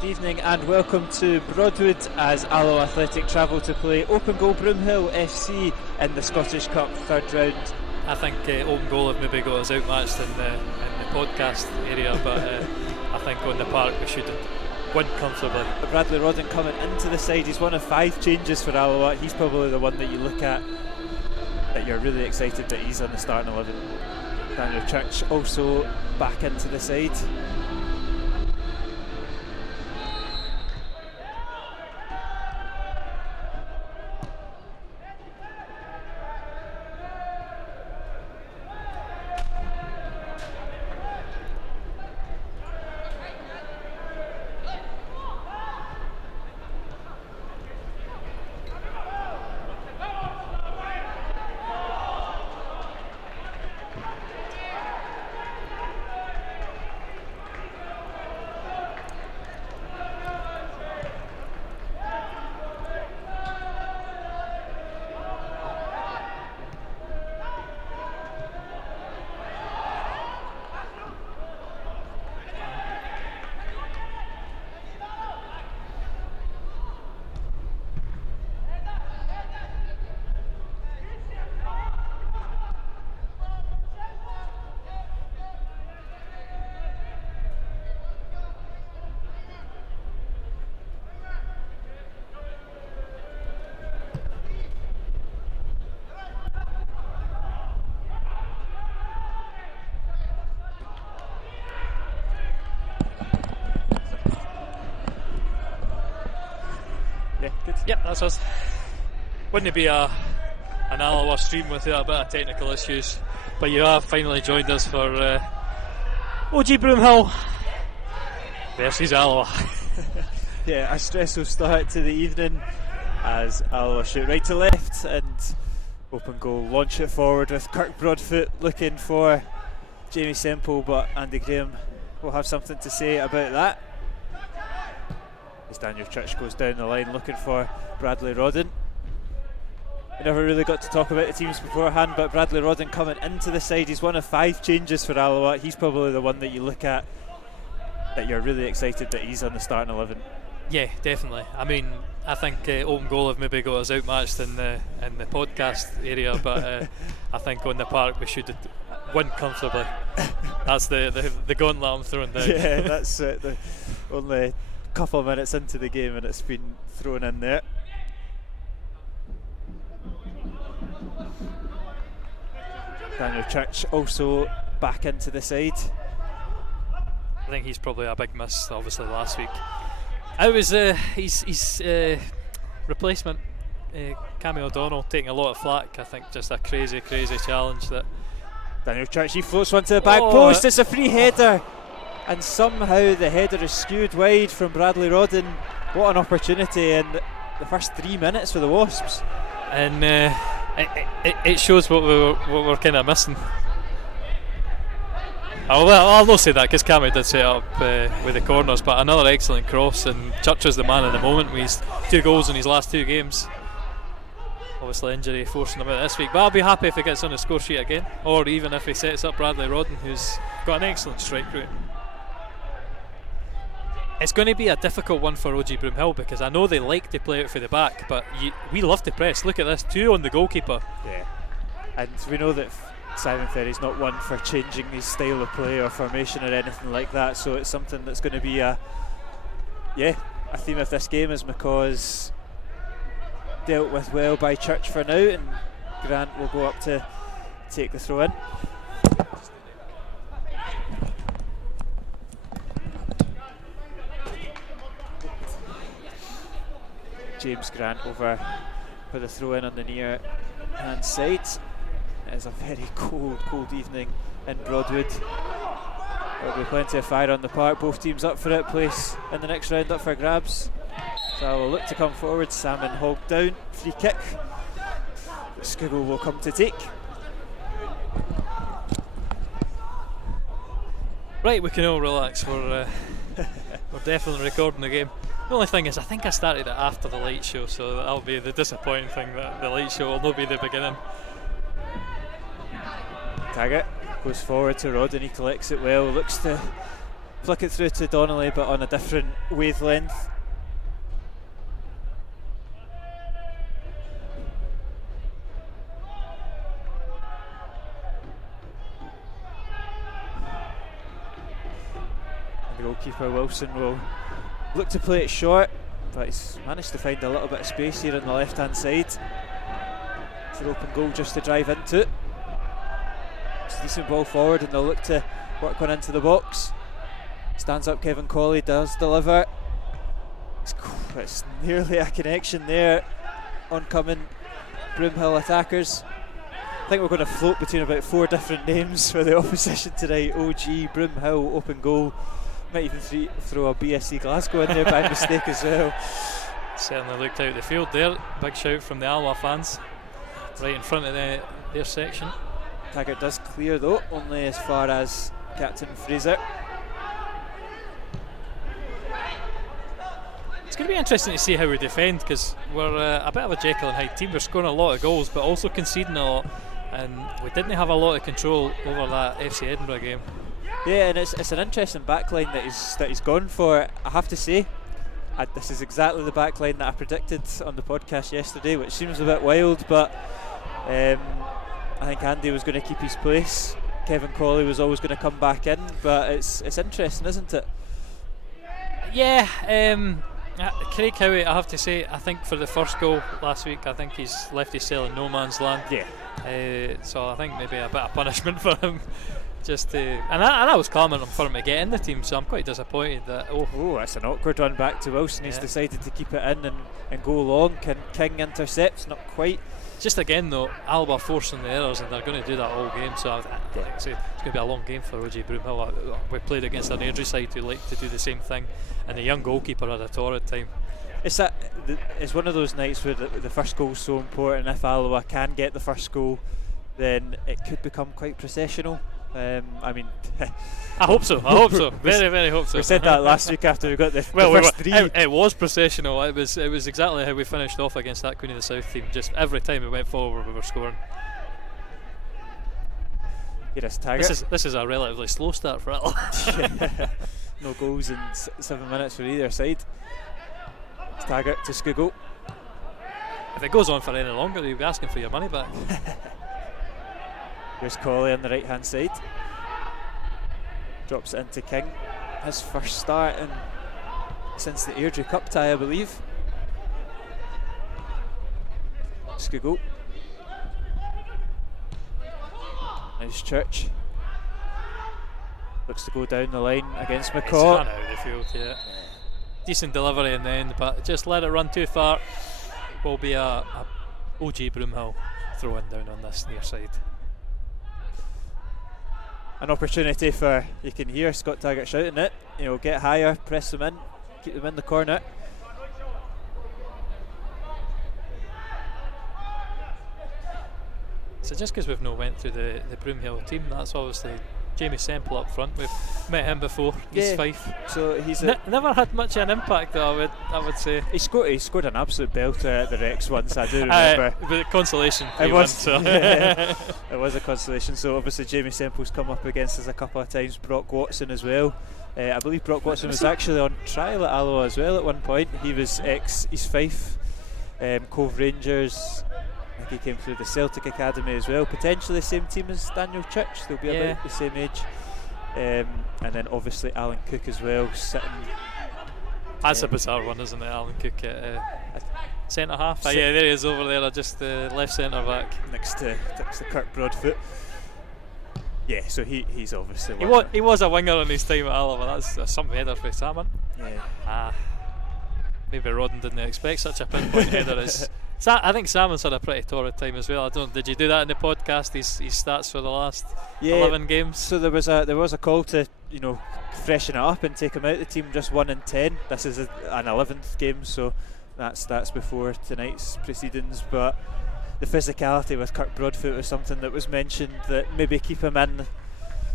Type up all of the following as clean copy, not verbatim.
Good evening and welcome to Broadwood as Alloa Athletic travel to play Open Goal Broomhill FC in the Scottish Cup third round. I think Open Goal have maybe got us outmatched in the podcast area, but I think on the park we should win comfortably. Bradley Rodden coming into the side, he's one of 5 changes for Alloa. He's probably the one that you look at that you're really excited that he's on the starting 11. Daniel Church also back into the side. Yep, that's us. Wouldn't it be an Alloa stream without a bit of technical issues? But you have finally joined us for OG Broomhill versus Alloa. Yeah, a stressful start to the evening as Alloa shoot right to left and Open Goal launch it forward with Kirk Broadfoot looking for Jamie Semple, but Andy Graham will have something to say about that. As Daniel Church goes down the line looking for Bradley Rodden. We never really got to talk about the teams beforehand, but Bradley Rodden coming into the side, he's one of 5 changes for Alloa. He's probably the one that you look at that you're really excited that he's on the starting 11. Yeah, definitely. I mean, I think Open Goal have maybe got us outmatched in the podcast area, but I think on the park we should win comfortably. That's the gauntlet I'm throwing down. Yeah, that's the only couple of minutes into the game and it's been thrown in there. Daniel Church also back into the side. I think he's probably a big miss, obviously, last week. I was his replacement, Cammy O'Donnell, taking a lot of flack. I think just a crazy challenge that Daniel Church, he floats one to the back post. It's a free header. And somehow the header is skewed wide from Bradley Rodden. What an opportunity in the first 3 minutes for the Wasps. And it shows what we're kind of missing. I'll not say that because Cammy did set up with the corners, but another excellent cross, and Church is the man in the moment with his 2 goals in his last 2 games. Obviously injury forcing him out this week, but I'll be happy if he gets on the score sheet again, or even if he sets up Bradley Rodden, who's got an excellent strike rate. It's going to be a difficult one for OG Broomhill because I know they like to play out for the back, but we love to press. Look at this, 2 on the goalkeeper. Yeah, and we know that Simon Ferry's not one for changing his style of play or formation or anything like that, so it's something that's going to be a theme of this game, as McCaw's dealt with well by Church for now, and Grant will go up to take the throw in. James Grant over for the throw in on the near hand side. It is a very cold evening in Broadwood. There'll be plenty of fire on the park, both teams up for it, place in the next round up for grabs. So I will look to come forward, Salmon Hogg down, free kick. Skuggle will come to take. Right, we can all relax, we're definitely recording the game. The only thing is, I think I started it after the light show, so that'll be the disappointing thing, that the light show will not be the beginning. Taggart goes forward to Rod and he collects it well, looks to flick it through to Donnelly, but on a different wavelength. And the goalkeeper Wilson will look to play it short, but he's managed to find a little bit of space here on the left hand side for open goal just to drive into it. It's a decent ball forward, and they'll look to work one into the box. Stands up Kevin Colley, does deliver. It's nearly a connection there. Oncoming Broomhill attackers. I think we're going to float between about 4 different names for the opposition tonight. OG, Broomhill, open goal. Might even throw a BSC Glasgow in there by mistake as well. Certainly looked out the field there. Big shout from the Alloa fans, right in front of their section. Taggart does clear though, only as far as Captain Fraser. It's going to be interesting to see how we defend, because we're a bit of a Jekyll and Hyde team. We're scoring a lot of goals but also conceding a lot, and we didn't have a lot of control over that FC Edinburgh game. Yeah, and it's an interesting backline that he's gone for. I have to say, this is exactly the backline that I predicted on the podcast yesterday, which seems a bit wild, but I think Andy was going to keep his place. Kevin Colley was always going to come back in, but it's interesting, isn't it? Yeah, Craig Howie, I have to say, I think for the first goal last week, I think he's left his cell in no man's land. Yeah. So I think maybe a bit of punishment for him. And I was clamoring for him to get in the team, so I'm quite disappointed that. Oh, that's an awkward one back to Wilson. He's decided to keep it in and go long. Can King intercept? Not quite. Just again though, Alba forcing the errors, and they're going to do that all game. So it's going to be a long game for OG Broomhill. We played against an Airdrie side who like to do the same thing, and the young goalkeeper had a torrid time. It's one of those nights where the first goal is so important. If Alloa can get the first goal, then it could become quite processional. I mean, I hope so. Very, very hope so. We said that last week after we got the first 3. It was processional. It was exactly how we finished off against that Queen of the South team. Just every time we went forward, we were scoring. This is a relatively slow start for Alloa. No goals in 7 minutes for either side. Taggart to Skugel. If it goes on for any longer, you'll be asking for your money back. Here's Colley on the right hand side. Drops it into King. His first start since the Airdrie Cup tie, I believe. Skugel. Nice Church. Looks to go down the line against McCaw. It's run out of the field, yeah. Decent delivery in the end, but just let it run too far. Will be a OG Broomhill throw-in down on this near side. An opportunity for, you can hear Scott Taggart shouting it, get higher, press them in, keep them in the corner. So just because we've not went through the Broomhill team, that's obviously Jamie Semple up front. We've met him before. He's Fife. So he's never had much of an impact, though. I would say he scored an absolute belter at the Rex once. I do remember. But consolation. It was. So. It was a consolation. So obviously Jamie Semple's come up against us a couple of times. Brock Watson as well. I believe Brock Watson was actually on trial at Alloa as well at one point. He was East Fife, Cove Rangers. I think he came through the Celtic Academy as well. Potentially the same team as Daniel Church. They'll be about the same age. And then obviously Alan Cook as well, sitting. That's a bizarre one, isn't it? Alan Cook at centre half. Yeah, there he is over there, just the left centre back next to Kirk Broadfoot. Yeah, so he's obviously. He was a winger on his time at Alloa. That's some header for Salmon. Yeah. Maybe Rodden didn't expect such a pinpoint header. I think Salmon's had a pretty torrid time as well. Did you do that in the podcast? His stats for the last 11 games. So there was a call to freshen it up and take him out. The team just 1 in 10. This is an 11th game, so that's before tonight's proceedings. But the physicality with Kirk Broadfoot was something that was mentioned, that maybe keep him in,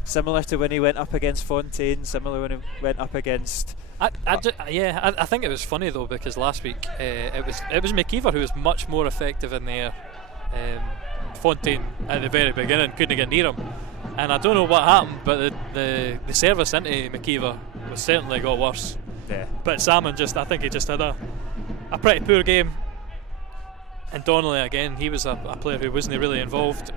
similar to when he went up against Fontaine, similar when he went up against. I think it was funny though, because last week it was McKeever who was much more effective in there. Fontaine at the very beginning couldn't get near him, and I don't know what happened, but the service into McKeever was certainly got worse. Yeah. But Salmon I think he just had a pretty poor game. And Donnelly again, he was a player who wasn't really involved.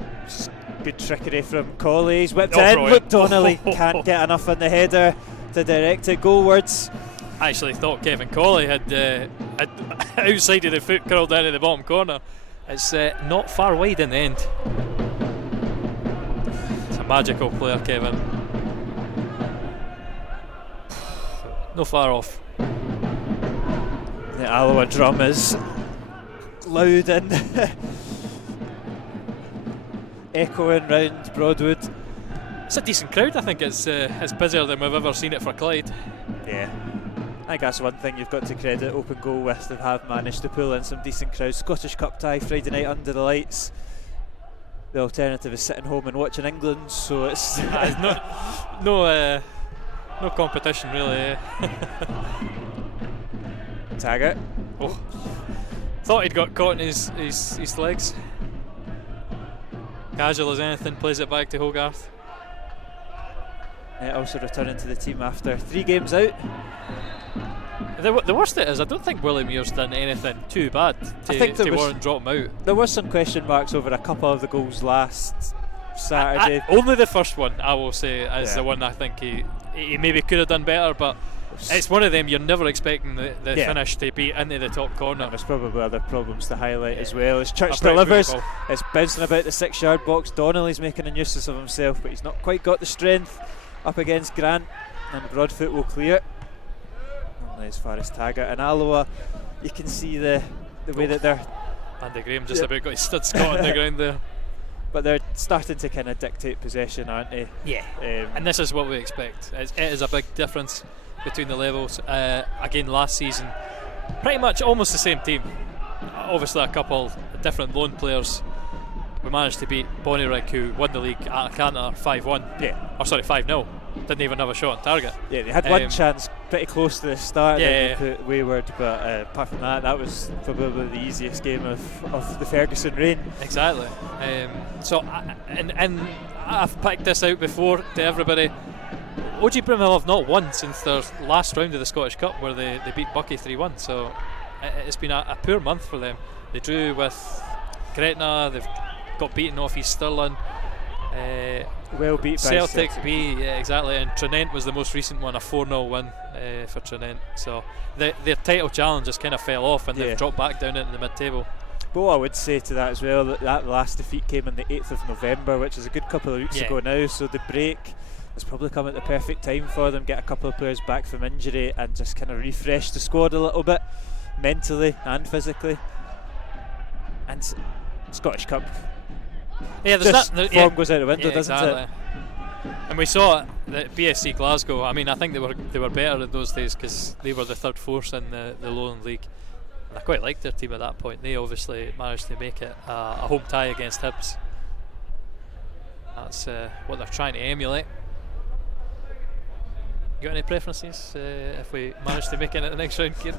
Good trickery from Colley. He's whipped Oh, in. brilliant. Look, Donnelly can't get enough on the header to direct it goalwards. I actually thought Kevin Colley had outside of the foot curled down to the bottom corner. It's not far wide in the end. It's a magical player, Kevin. No far off. The Alloa drum is loud and echoing round Broadwood. It's a decent crowd. I think it's busier than we've ever seen it for Clyde. Yeah, I think that's one thing you've got to credit Open Goal with. They have managed to pull in some decent crowds. Scottish Cup tie Friday night under the lights. The alternative is sitting home and watching England, so it's no competition really. Taggart. Oh, thought he'd got caught in his legs. Casual as anything, plays it back to Hogarth. Also returning to the team after 3 games out. The worst it is, I don't think Willie Muir's done anything too bad to warrant drop him out. There was some question marks over a couple of the goals last Saturday. Only the first one, I will say, is the one I think he maybe could have done better, but it's one of them you're never expecting the finish to be into the top corner. And there's probably other problems to highlight as well. As Church delivers, it's bouncing about the 6-yard box. Donnelly's making a nuisance of himself, but he's not quite got the strength up against Grant, and Broadfoot will clear it. Only as far as Taggart and Alloa, you can see the way that they're. Andy Graham just about got his studs caught on the ground there. But they're starting to kind of dictate possession, aren't they? Yeah. And this is what we expect. It is a big difference between the levels. Again, last season, pretty much almost the same team. Obviously, a couple different loan players. We managed to beat Bonnyrigg, who won the league at a canter 5-1. Yeah. Or sorry, 5-0. Didn't even have a shot on target. Yeah, they had one chance pretty close to the start. Yeah. They put wayward, but apart from that was probably the easiest game of the Ferguson reign. Exactly. And I've picked this out before to everybody. OG Broomhill have not won since their last round of the Scottish Cup, where they beat Bucky 3-1. So it's been a poor month for them. They drew with Gretna. They've got beaten off East Stirling. Well beat by Celtic B, yeah, exactly, and Trinent was the most recent one, a 4-0 win for Trinent. So their title challenge just kind of fell off, and they've dropped back down into the mid-table. But what I would say to that as well, that last defeat came on the 8th of November, which is a good couple of weeks ago now, so the break has probably come at the perfect time for them, get a couple of players back from injury and just kind of refresh the squad a little bit, mentally and physically. And Scottish Cup, form goes out the window, doesn't it? And we saw it at BSC Glasgow. I mean, I think they were better in those days because they were the third force in the Lowland League. And I quite liked their team at that point. They obviously managed to make it a home tie against Hibs. That's what they're trying to emulate. You got any preferences if we manage to make it at the next round, Kieran?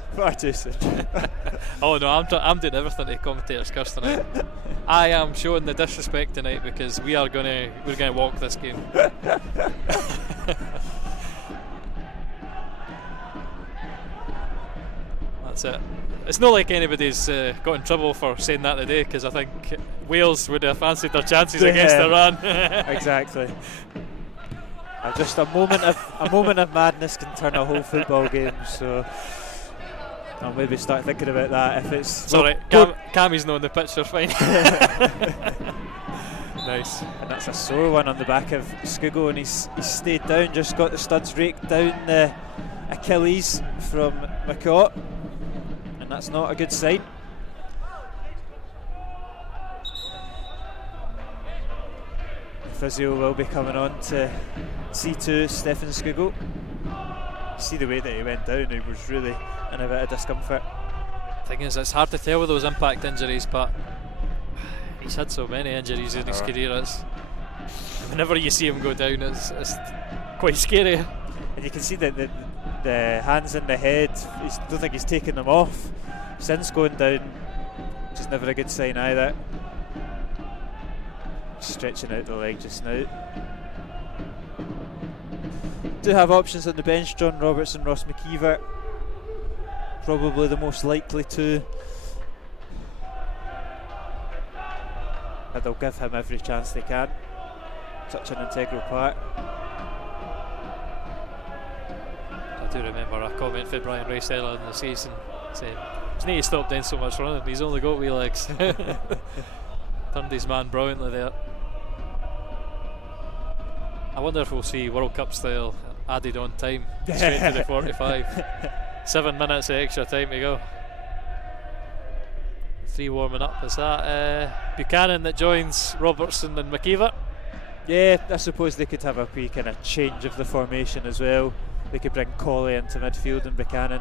Oh no, I'm doing everything to commentator's curse tonight. I am showing the disrespect tonight because we're gonna walk this game. That's it. It's not like anybody's got in trouble for saying that today, because I think Wales would have fancied their chances against Iran. Exactly. Just a moment of madness can turn a whole football game. So I'll maybe start thinking about that if it's. Sorry, Cammy's not on the pitch. They're fine. Nice. And that's a sore one on the back of Scugo, and he's stayed down. Just got the studs raked down the Achilles from McCaw, and that's not a good sign. Physio will be coming on to C2 Stefan Scugo. See the way that he went down, he was really in a bit of discomfort. Thing is, it's hard to tell with those impact injuries, but he's had so many injuries in his career. Whenever you see him go down, it's quite scary. And you can see that the hands in the head, I don't think he's taken them off since going down, which is never a good sign either. Stretching out the leg just now. do have options on the bench. John Robertson, Ross McKeever, probably the most likely to. And they'll give him every chance they can. Such an integral part. I do remember a comment for Brian Rice earlier in the season saying, "He's need to stop doing so much running, he's only got wee legs." Turned his man brilliantly there. I wonder if we'll see World Cup style added on time straight to the 45. 7 minutes of extra time to go. 3 warming up. Is that Buchanan that joins Robertson and McKeever? Yeah, I suppose they could have a wee kind of change of the formation as well. They could bring Colley into midfield and Buchanan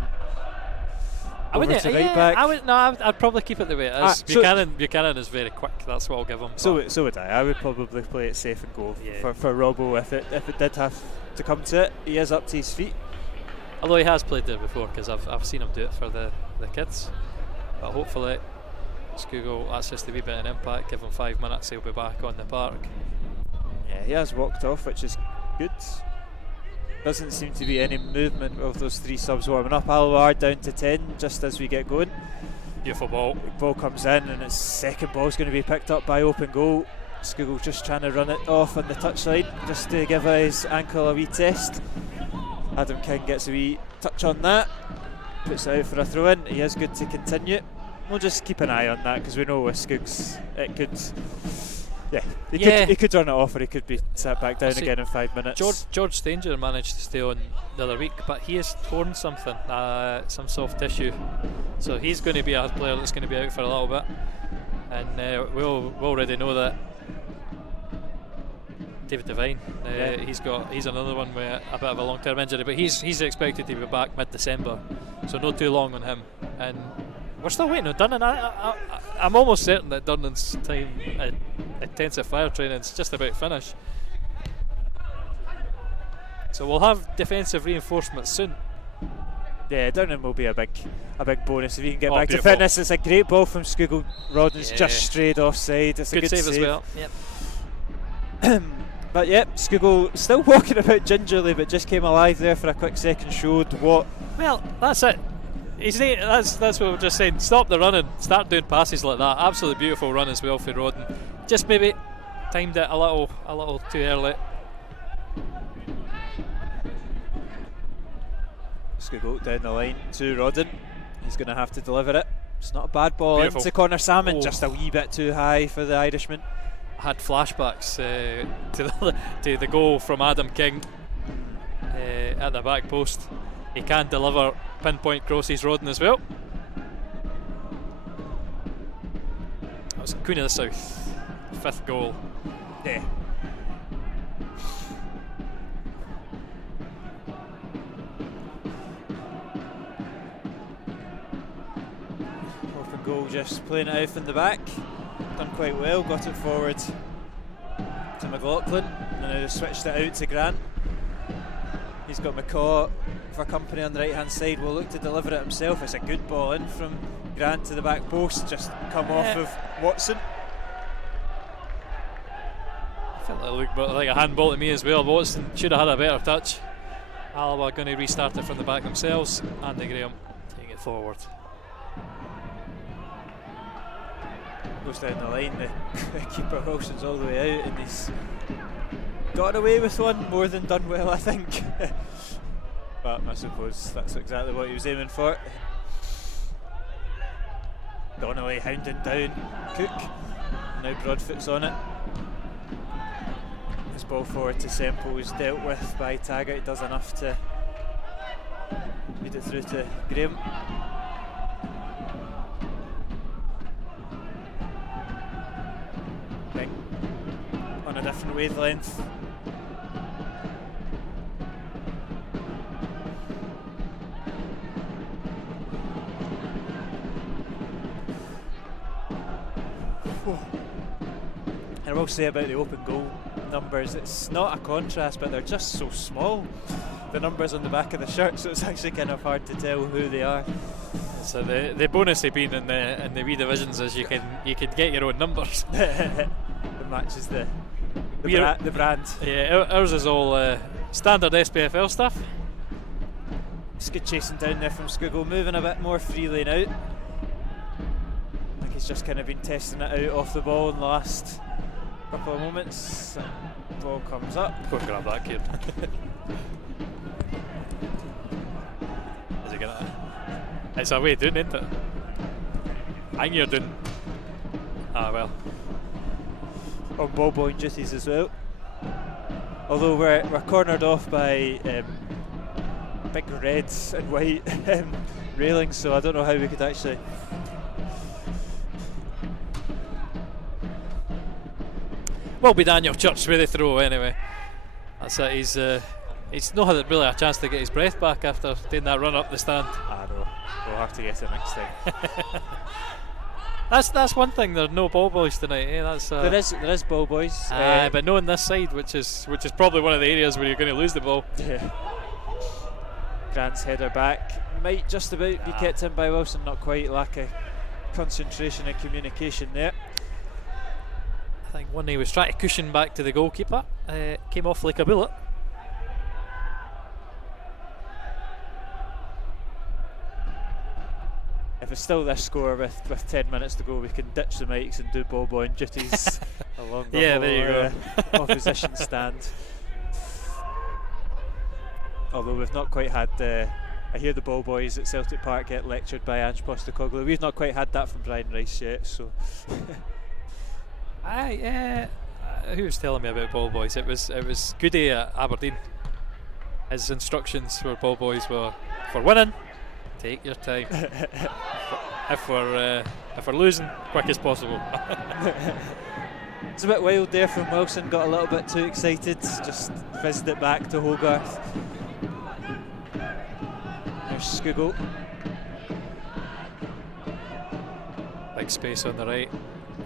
over to right back. I'd probably keep it the way it is. Buchanan is very quick. That's what I'll give him. So would I. I would probably play it safe and go for Robbo if it did have to come to it. He is up to his feet. Although he has played there before, because I've seen him do it for the kids. But hopefully, Scougall, that's just a wee bit of an impact. Give him 5 minutes, he'll be back on the park. Yeah, he has walked off, which is good. Doesn't seem to be any movement of those 3 subs warming up. Alloa are down to 10 just as we get going. Beautiful ball. Ball comes in and its second ball is going to be picked up by open goal. Scougall just trying to run it off on the touchline just to give his ankle a wee test. Adam King gets a wee touch on that, puts it out for a throw in. He is good to continue. We'll just keep an eye on that because we know with Skooks it could. He could run it off, or he could be sat back down again in 5 minutes. George Stanger managed to stay on the other week, but he has torn something, some soft tissue. So he's going to be a player that's going to be out for a little bit. And we already know that David Devine, he's another one with a bit of a long-term injury, but he's expected to be back mid-December, so not too long on him. And we're still waiting on Durnan. I'm almost certain that Durnan's time at intensive fire training is just about finished. So we'll have defensive reinforcements soon. Yeah, Durnan will be a big bonus if he can get back beautiful. to fitness. It's a great ball from Scougall. Rodden's just strayed offside. It's a good save as well. Yep. But Scougall still walking about gingerly, but just came alive there for a quick second. Showed what. Well, that's it. That's what we're just saying. Stop the running. Start doing passes like that. Absolutely beautiful run as well for Rodden. Just maybe timed it a little too early. Scougall down the line to Rodden. He's going to have to deliver it. It's not a bad ball Beautiful. into Connor Salmon. Just a wee bit too high for the Irishman. Had flashbacks to the goal from Adam King at the back post. He can deliver pinpoint crosses, Rodden as well. That was Queen of the South, 5th goal. Yeah. Open goal, just playing it out from the back. Done quite well, got it forward to McLaughlin and now switched it out to Grant. He's got McCaw for company on the right hand side, will look to deliver it himself. It's a good ball in from Grant to the back post, just come off of Watson. I felt that looked like a handball to me as well. Watson should have had a better touch. Alloa going to restart it from the back themselves. Andy Graham taking it forward. Goes down the line, the keeper Wilson's all the way out and he's got away with one, more than done well I think. But I suppose that's exactly what he was aiming for. Donnelly hounding down Cook, now Broadfoot's on it. His ball forward to Semple is dealt with by Taggart, does enough to feed it through to Graham. On a different wavelength. And I will say about the open goal numbers, it's not a contrast, but they're just so small. The numbers on the back of the shirt, so it's actually kind of hard to tell who they are. So the bonus of being in the wee divisions is you can get your own numbers. It matches the brand. Yeah, ours is all Standard SPFL stuff. It's good chasing down there from Skugel, moving a bit more freely now. I think he's just kind of been testing it out off the ball in the last couple of moments. Ball comes up. Go and grab that kid. Is he gonna? It's a way doing, isn't it? I think you're doing. Ah well. On ball bowling duties as well. Although we're cornered off by big red and white railings, so I don't know how we could actually. Will be Daniel Church with the throw anyway. That's it. He's not had really a chance to get his breath back after doing that run up the stand. I know. We'll have to get it next time. That's one thing. There's no ball boys tonight. Eh? There is ball boys, but no on this side, which is probably one of the areas where you're going to lose the ball. Yeah. Grant's header back might just about be kept in by Wilson. Not quite. Lack of concentration and communication there. I think one he was trying to cushion back to the goalkeeper, came off like a bullet. If it's still this score with 10 minutes to go, we can ditch the mics and do ball boying duties along the whole, there you go. opposition stand. Although we've not quite had I hear the ball boys at Celtic Park get lectured by Ange Postecoglou. We've not quite had that from Brian Rice yet, so. Who was telling me about ball boys? It was Goody at Aberdeen. His instructions for ball boys were for winning, take your time. if we're losing, quick as possible. It's a bit wild there from Wilson. Got a little bit too excited. Just fizzed it back to Hogarth. There's Skugel. Big space on the right,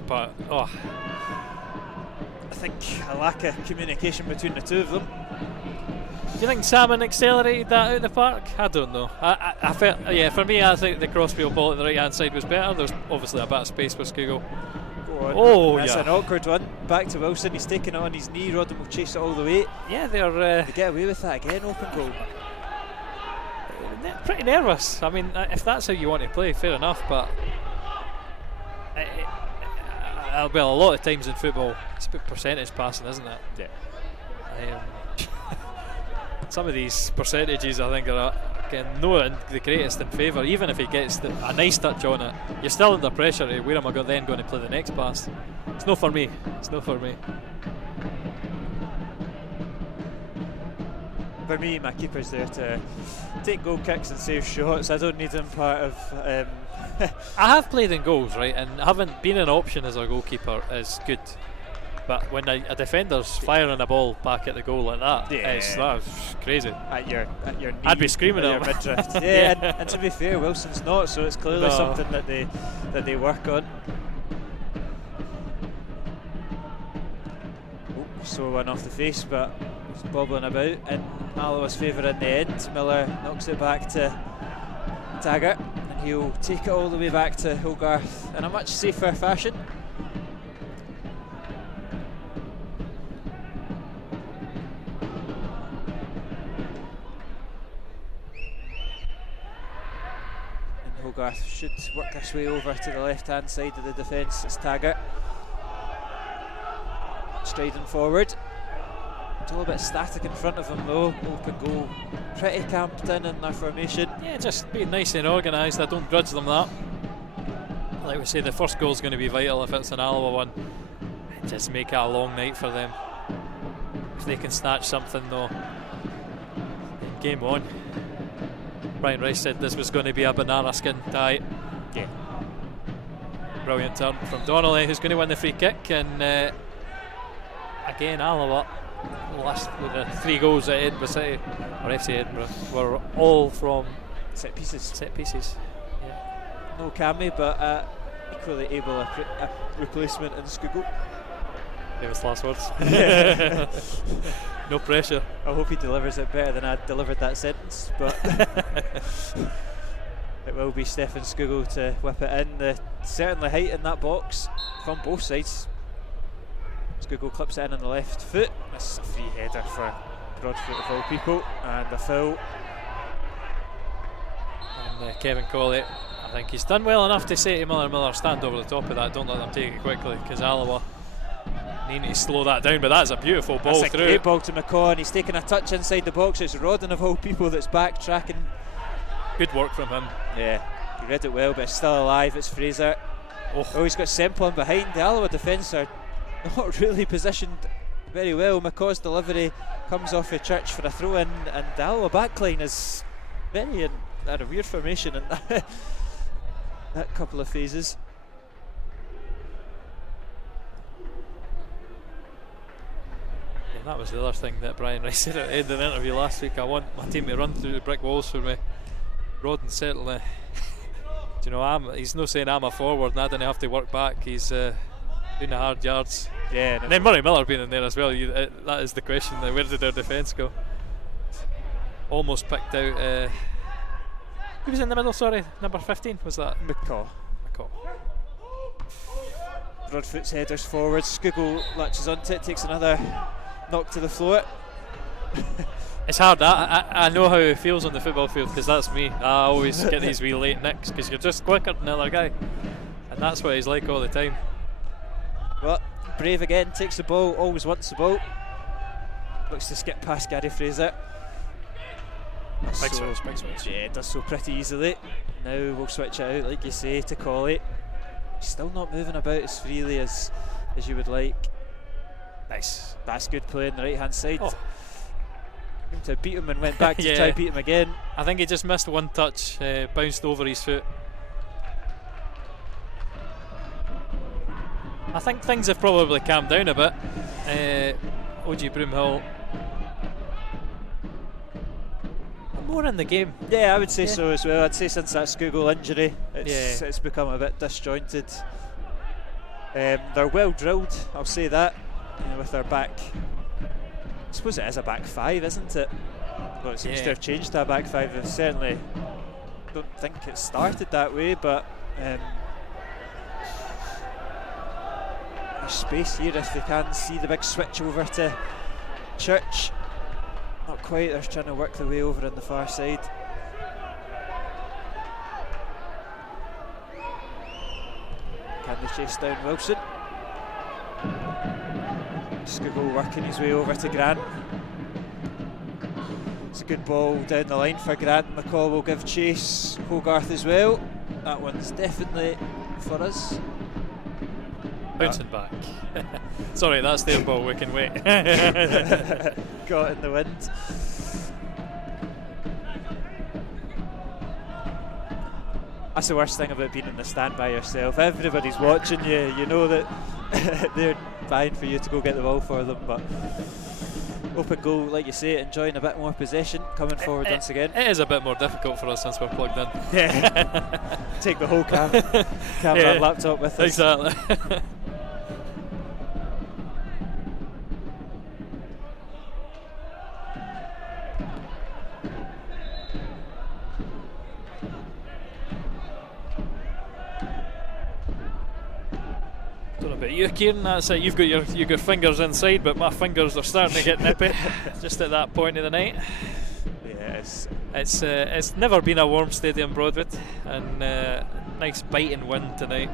but I think a lack of communication between the two of them. Do you think Salmon accelerated that out the park? I don't know. I felt, for me, I think the crossfield ball at the right hand side was better. There's obviously a bit of space for Skugel. Oh, that's an awkward one. Back to Wilson. He's taking it on his knee. Rodden will chase it all the way. Yeah, they get away with that again. Open goal. They're pretty nervous. I mean, if that's how you want to play, fair enough. But well, a lot of times in football, it's about percentage passing, isn't it? Yeah. Some of these percentages, I think, are not the greatest in favour. Even if he gets a nice touch on it, you're still under pressure. Where am I then going to play the next pass? It's not for me. It's not for me. For me, my keeper's there to take goal kicks and save shots. I don't need him part of. I have played in goals, right, and having been an option as a goalkeeper is good. But when a defender's firing a ball back at the goal like that, that's crazy. At your knee, I'd be screaming at him. Mid-drift. And to be fair, Wilson's not, so it's clearly something that they work on. So one off the face, but it's bobbling about in Alloa's favour in the end. Miller knocks it back to Taggart, and he'll take it all the way back to Hogarth in a much safer fashion. Hogarth should work his way over to the left hand side of the defence. It's Taggart striding forward. It's a little bit static in front of him though. Open goal, pretty camped in their formation. Yeah, just being nice and organised. I don't grudge them that. Like we say, the first goal's going to be vital if it's an Alloa one. Just make it a long night for them. If they can snatch something though, game on. Brian Rice said this was going to be a banana skin tie. Yeah. Brilliant turn from Donnelly, who's going to win the free kick, and again Alloa, last with the 3 goals at Edinburgh City or FC Edinburgh were all from set pieces. Yeah. No Cammy, but equally able a replacement in Skugel. Famous last words. No pressure. I hope he delivers it better than I delivered that sentence, but it will be Stefan Skugel to whip it in. Certainly height in that box from both sides. Skugel clips it in on the left foot. That's a free header for Broadfoot of all people, and a foul. And Kevin Colley, I think he's done well enough to say to Miller, stand over the top of that, don't let them take it quickly, because Alloa need to slow that down. But that's a beautiful ball that's through. A great ball to McCaw, and he's taking a touch inside the box. It's Rodden of all people that's backtracking. Good work from him. Yeah, he read it well, but it's still alive. It's Fraser. Oh, he's got Semplon behind. The Alloa defence are not really positioned very well. McCaw's delivery comes off of Church for a throw in, and the Alloa backline is very in a weird formation in that couple of phases. Yeah, that was the other thing that Brian Rice said at the end of the interview last week. I want my team to run through the brick walls for me. Rodden certainly, do you know, he's not saying I'm a forward and I didn't have to work back. He's doing the hard yards. Yeah, and then Murray Miller being in there as well. That is the question. Where did their defence go? Almost picked out. Who was in the middle? Sorry, number 15 was that? McCaw. Broadfoot's headers forward. Skugel latches onto it, takes another knock to the floor. It's hard. I know how it feels on the football field, because that's me. I always get these wee late nicks because you're just quicker than the other guy, and that's what he's like all the time. Well, Brave again takes the ball, always wants the ball. Looks to skip past Gary Fraser. Big switch. Yeah, it does so pretty easily. Now we'll switch it out, like you say, to Colley. Still not moving about as freely as you would like. Nice. That's good play on the right hand side. Seemed to beat him and went back to try and beat him again. I think he just missed one touch, bounced over his foot. I think things have probably calmed down a bit. OG Broomhill more in the game. Yeah, I would say so as well. I'd say since that Skugel injury, it's become a bit disjointed. They're well drilled, I'll say that, with their back. I suppose it is a back five, isn't it? Well, it seems to have changed to a back five. I certainly don't think it started that way, but there's space here if they can see the big switch over to Church. Not quite, they're trying to work their way over on the far side. Can they chase down Wilson? Skugel working his way over to Grant. It's a good ball down the line for Grant. McCall will give chase. Hogarth as well. That one's definitely for us. Bouncing back. Sorry, that's their ball, we can wait. Got in the wind. That's the worst thing about being in the stand by yourself. Everybody's watching you. You know that they're vying for you to go get the ball for them, but open goal, like you say, enjoying a bit more possession, coming forward once again. It is a bit more difficult for us since we're plugged in. Yeah. Take the whole camera and laptop with us. Exactly. You, Kieran, that's it. You've got your fingers inside, but my fingers are starting to get nippy just at that point of the night. Yeah, it's never been a warm stadium, Broadwood, and nice biting wind tonight.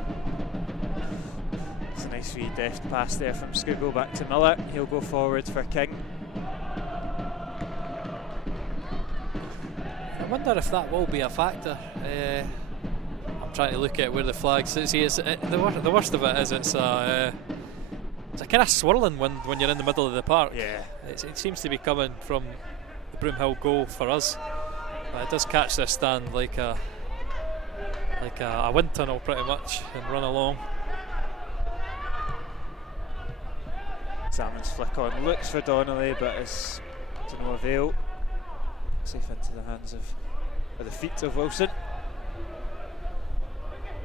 It's a nice wee deft pass there from Skugel back to Miller. He'll go forward for King. I wonder if that will be a factor. Trying to look at where the flags. See, the worst of it is it's a kind of swirling wind when you're in the middle of the park. Yeah, it seems to be coming from the Broomhill goal for us, but it does catch this stand like a wind tunnel pretty much and run along. Salmon's flick on looks for Donnelly, but is to no avail. Safe into the hands of the feet of Wilson.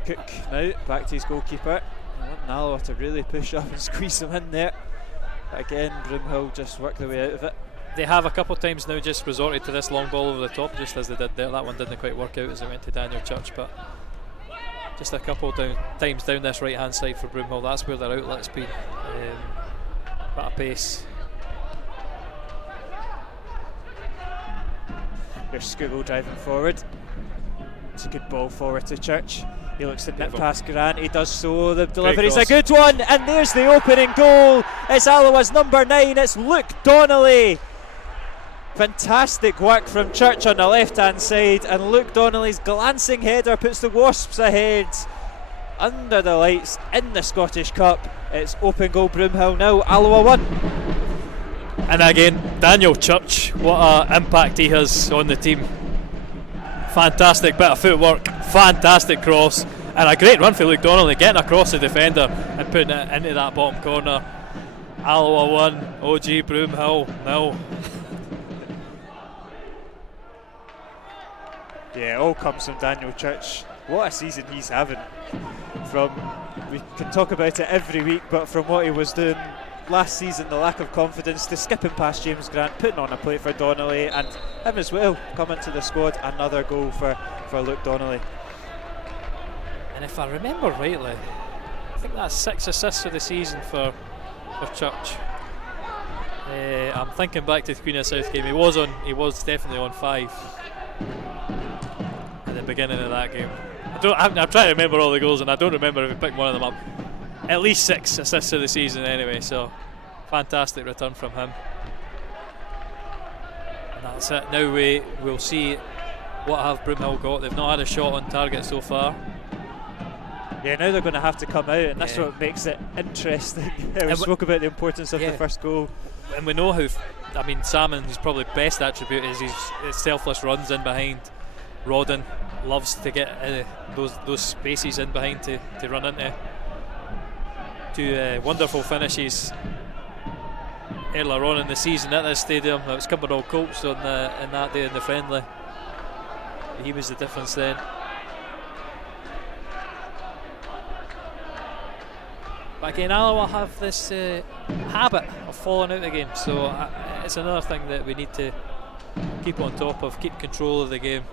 Cook now back to his goalkeeper. I want Alloa to really push up and squeeze him in there. But again, Broomhill just work their way out of it. They have a couple of times now just resorted to this long ball over the top, just as they did there. That one didn't quite work out as it went to Daniel Church, but just a couple times down this right hand side for Broomhill. That's where their outlet's been. Bit of pace. There's Scoogall driving forward. It's a good ball forward to Church. He looks to nip past Grant. He does so. The delivery's a good one, and there's the opening goal. It's Alloa's number 9. It's Luke Donnelly. Fantastic work from Church on the left-hand side, and Luke Donnelly's glancing header puts the Wasps ahead under the lights in the Scottish Cup. It's open goal Broomhill now, Alloa 1. And again, Daniel Church, what an impact he has on the team. Fantastic bit of footwork, fantastic cross, and a great run for Luke Donnelly, getting across the defender and putting it into that bottom corner. Alloa 1, OG Broomhill 0. Yeah, all comes from Daniel Church. What a season he's having. We can talk about it every week, but from what he was doing last season, the lack of confidence, to skipping past James Grant, putting on a plate for Donnelly, and him as well coming to the squad. Another goal for Luke Donnelly. And if I remember rightly, I think that's 6 assists for the season for Church. I'm thinking back to the Queen of South game. He was definitely on 5 at the beginning of that game. I'm trying to remember all the goals, and I don't remember if he picked one of them up. At least 6 assists of the season anyway, so fantastic return from him. And that's it. Now we'll see what have Broomhill got. They've not had a shot on target so far. Yeah, now they're going to have to come out, and that's what makes it interesting. We spoke about the importance of the first goal. And we know Salmon's probably best attribute is his selfless runs in behind. Rodden loves to get those spaces in behind to run into. 2 wonderful finishes earlier on in the season at this stadium. It was Cumbernauld Colts in that day in the friendly. He was the difference then. But again, Alloa have this habit of falling out of games, so it's another thing that we need to keep on top of, keep control of the game.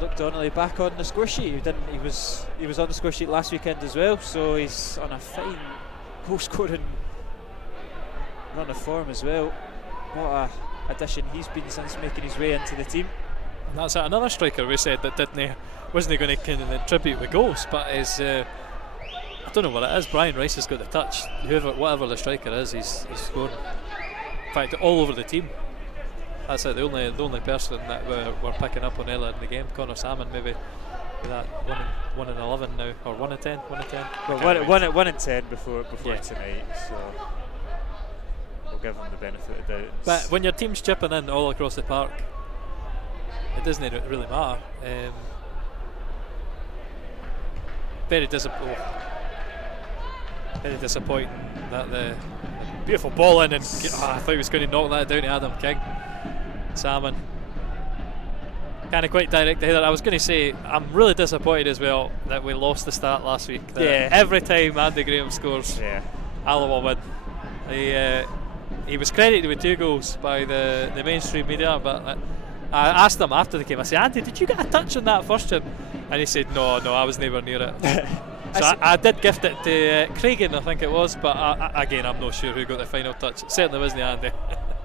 Luke Donnelly back on the score sheet. He was on the score sheet last weekend as well, so he's on a fine goal-scoring run of form as well. What a addition he's been since making his way into the team. And that's it. Another striker we said that wasn't going to contribute with goals, but is I don't know what it is. Brian Rice has got the touch. Whatever the striker is, he's scoring. In fact, all over the team. That's it. The only person that we're picking up on earlier in the game, Connor Salmon, maybe with that 1 in 11 now, or 1 in 10. Well, 1 in 10 before tonight, so we'll give him the benefit of the doubt. But when your team's chipping in all across the park, it doesn't really matter. Very disappointing that the beautiful ball in, and I thought he was going to knock that down to Adam King. Salmon kind of quite direct header. I was going to say I'm really disappointed as well that we lost the start last week. Every time Andy Graham scores, Alloa win. He was credited with 2 goals by the mainstream media, but I asked him after the game, I said, Andy, did you get a touch on that first one? And he said, no, I was nowhere near it. So I did gift it to Craigan, I think it was, but again, I'm not sure who got the final touch. It certainly wasn't Andy.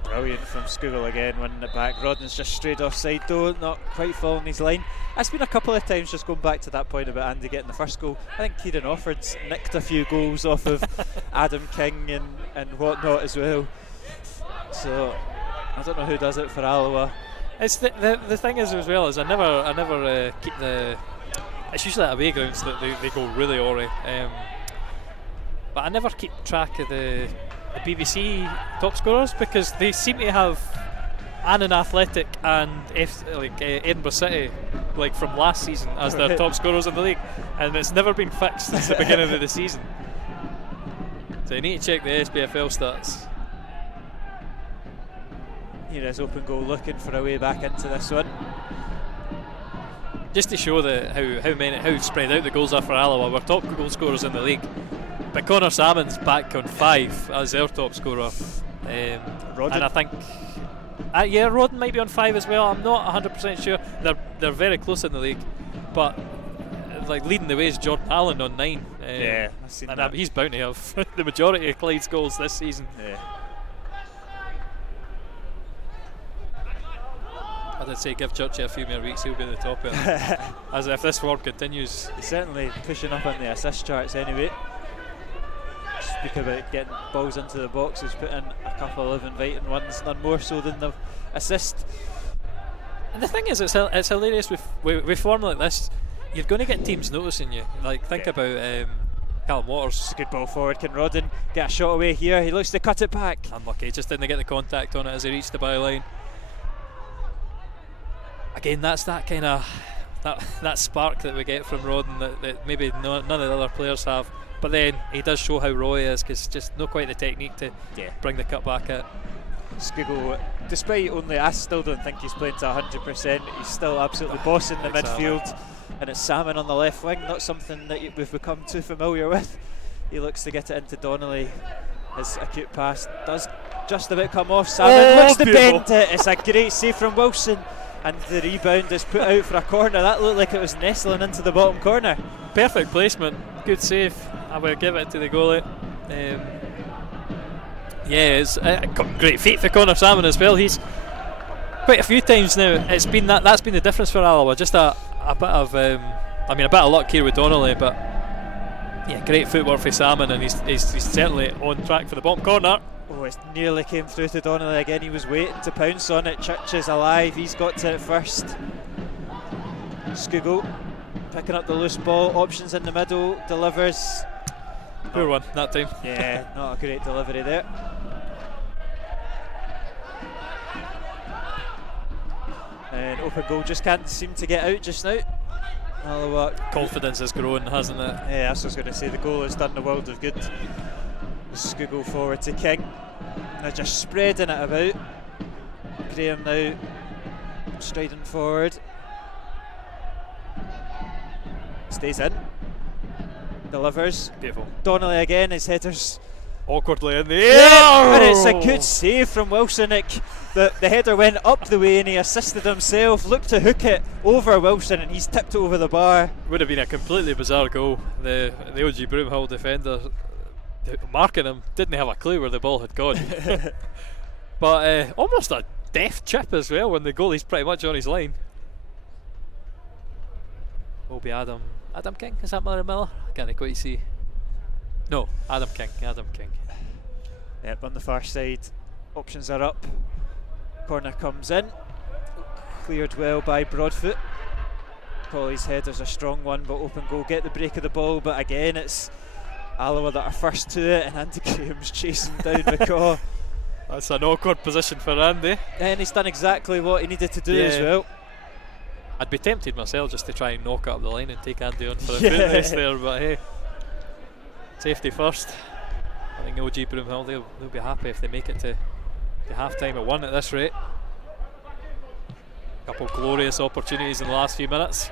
Brilliant from Scoogall again, winning it back. Rodden's just straight offside though, not quite following his line. It's been a couple of times, just going back to that point about Andy getting the first goal. I think Kieran Offord's nicked a few goals off of Adam King and whatnot as well. So I don't know who does it for Alloa. It's the thing is as well is I never keep the. It's usually at away grounds that they go really awry, but I never keep track of the BBC top scorers because they seem to have Annan Athletic and Edinburgh City from last season as their top scorers in the league, and it's never been fixed since the beginning of the season. So you need to check the SPFL stats. Here is open goal looking for a way back into this one. Just to show how spread out the goals are for Alloa, we're top goal scorers in the league. But Connor Salmon's back on 5 as their top scorer. And I think Rodden might be on 5 as well. I'm not 100% sure. They're very close in the league, but leading the way is Jordan Allen on 9. I've seen that. He's bound to have the majority of Clyde's goals this season. did say give Churchy a few more weeks, he'll be at the top of it. As if this form continues. He's certainly pushing up on the assist charts anyway. Speak about getting balls into the box, he's put in a couple of inviting ones, none more so than the assist. And the thing is, it's hilarious with form like this, you're going to get teams noticing you. Like, think about Callum Waters. It's a good ball forward. Can Rodden get a shot away here? He looks to cut it back. Unlucky, just didn't get the contact on it as he reached the byline. Again, that's that kind of that spark that we get from Rodden that maybe none of the other players have. But then he does show how raw he is, because just not quite the technique to bring the cut back at. Skugel, despite only, I still don't think he's playing to 100%. He's still absolutely bossing the midfield, and it's Salmon on the left wing, not something that we've become too familiar with. He looks to get it into Donnelly. His acute pass does just about come off. Salmon looks to bend it. It's a great save from Wilson, and the rebound is put out for a corner. That looked like it was nestling into the bottom corner. Perfect placement, good save. I will give it to the goalie. It's got great feet for Connor Salmon as well. He's quite a few times now. It's been that's been the difference for Alloa. Just a bit of a bit of luck here with Donnelly, but great footwork for Salmon, and he's certainly on track for the bottom corner. Oh, it nearly came through to Donnelly again. He was waiting to pounce on it. Church is alive. He's got to it first. Skugel picking up the loose ball. Options in the middle. Delivers. Poor one that time. Yeah, not a great delivery there. And open goal just can't seem to get out just now. Alloa. Confidence has grown, hasn't it? Yeah, that's what I was going to say. The goal has done the world of good. Skugel forward to King. They're just spreading it about. Graham now striding forward. Stays in. Delivers. Beautiful. Donnelly again, his header's awkwardly in the air. But it's a good save from Wilson. The header went up the way and he assisted himself, looked to hook it over Wilson, and he's tipped it over the bar. Would have been a completely bizarre goal. The OG Broomhill defender marking him didn't have a clue where the ball had gone. But almost a deft chip as well when the goalie's pretty much on his line. Will be Adam King, is that Miller? I can't quite see. No, Adam King. Yep, on the far side, options are up. Corner comes in, cleared well by Broadfoot. Colley's header's a strong one, but open goal, get the break of the ball, but again it's Alloa that are first to it, and Andy Graham's chasing down McCaw. That's an awkward position for Andy. And he's done exactly what he needed to do as well. I'd be tempted myself just to try and knock it up the line and take Andy on for a foot race there, but hey, safety first. I think OG Broomhill, they'll be happy if they make it to half time at 1 at this rate. Couple glorious opportunities in the last few minutes.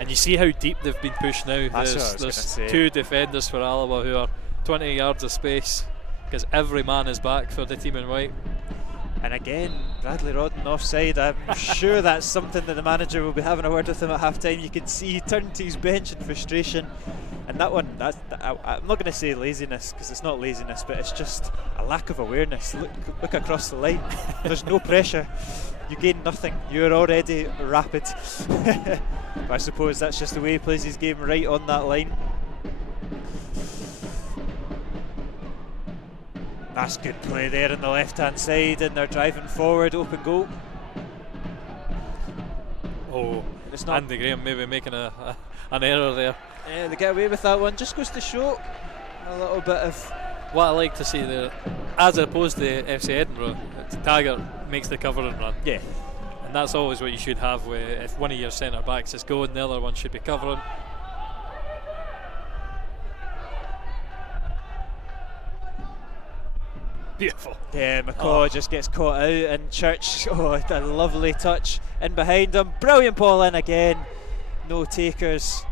And you see how deep they've been pushed now. There's 2 defenders for Alloa who are 20 yards of space, because every man is back for the team in white. And again, Bradley Rodden offside. I'm sure that's something that the manager will be having a word with him at half time. You can see he turned to his bench in frustration. And that one, I'm not going to say laziness, because it's not laziness, but it's just a lack of awareness. Look across the line. There's no pressure. You gain nothing. You're already rapid. But I suppose that's just the way he plays his game, right on that line. That's good play there on the left-hand side, and they're driving forward. Open goal. Oh, it's not Andy Graham maybe making an error there. Yeah, they get away with that one. Just goes to show a little bit of what I like to see there, as opposed to FC Edinburgh. Taggart makes the cover and run. Yeah. And that's always what you should have if one of your centre backs is going, the other one should be covering. Beautiful. Yeah, McCaw just gets caught out, and Church, a lovely touch in behind him. Brilliant ball in again. No takers,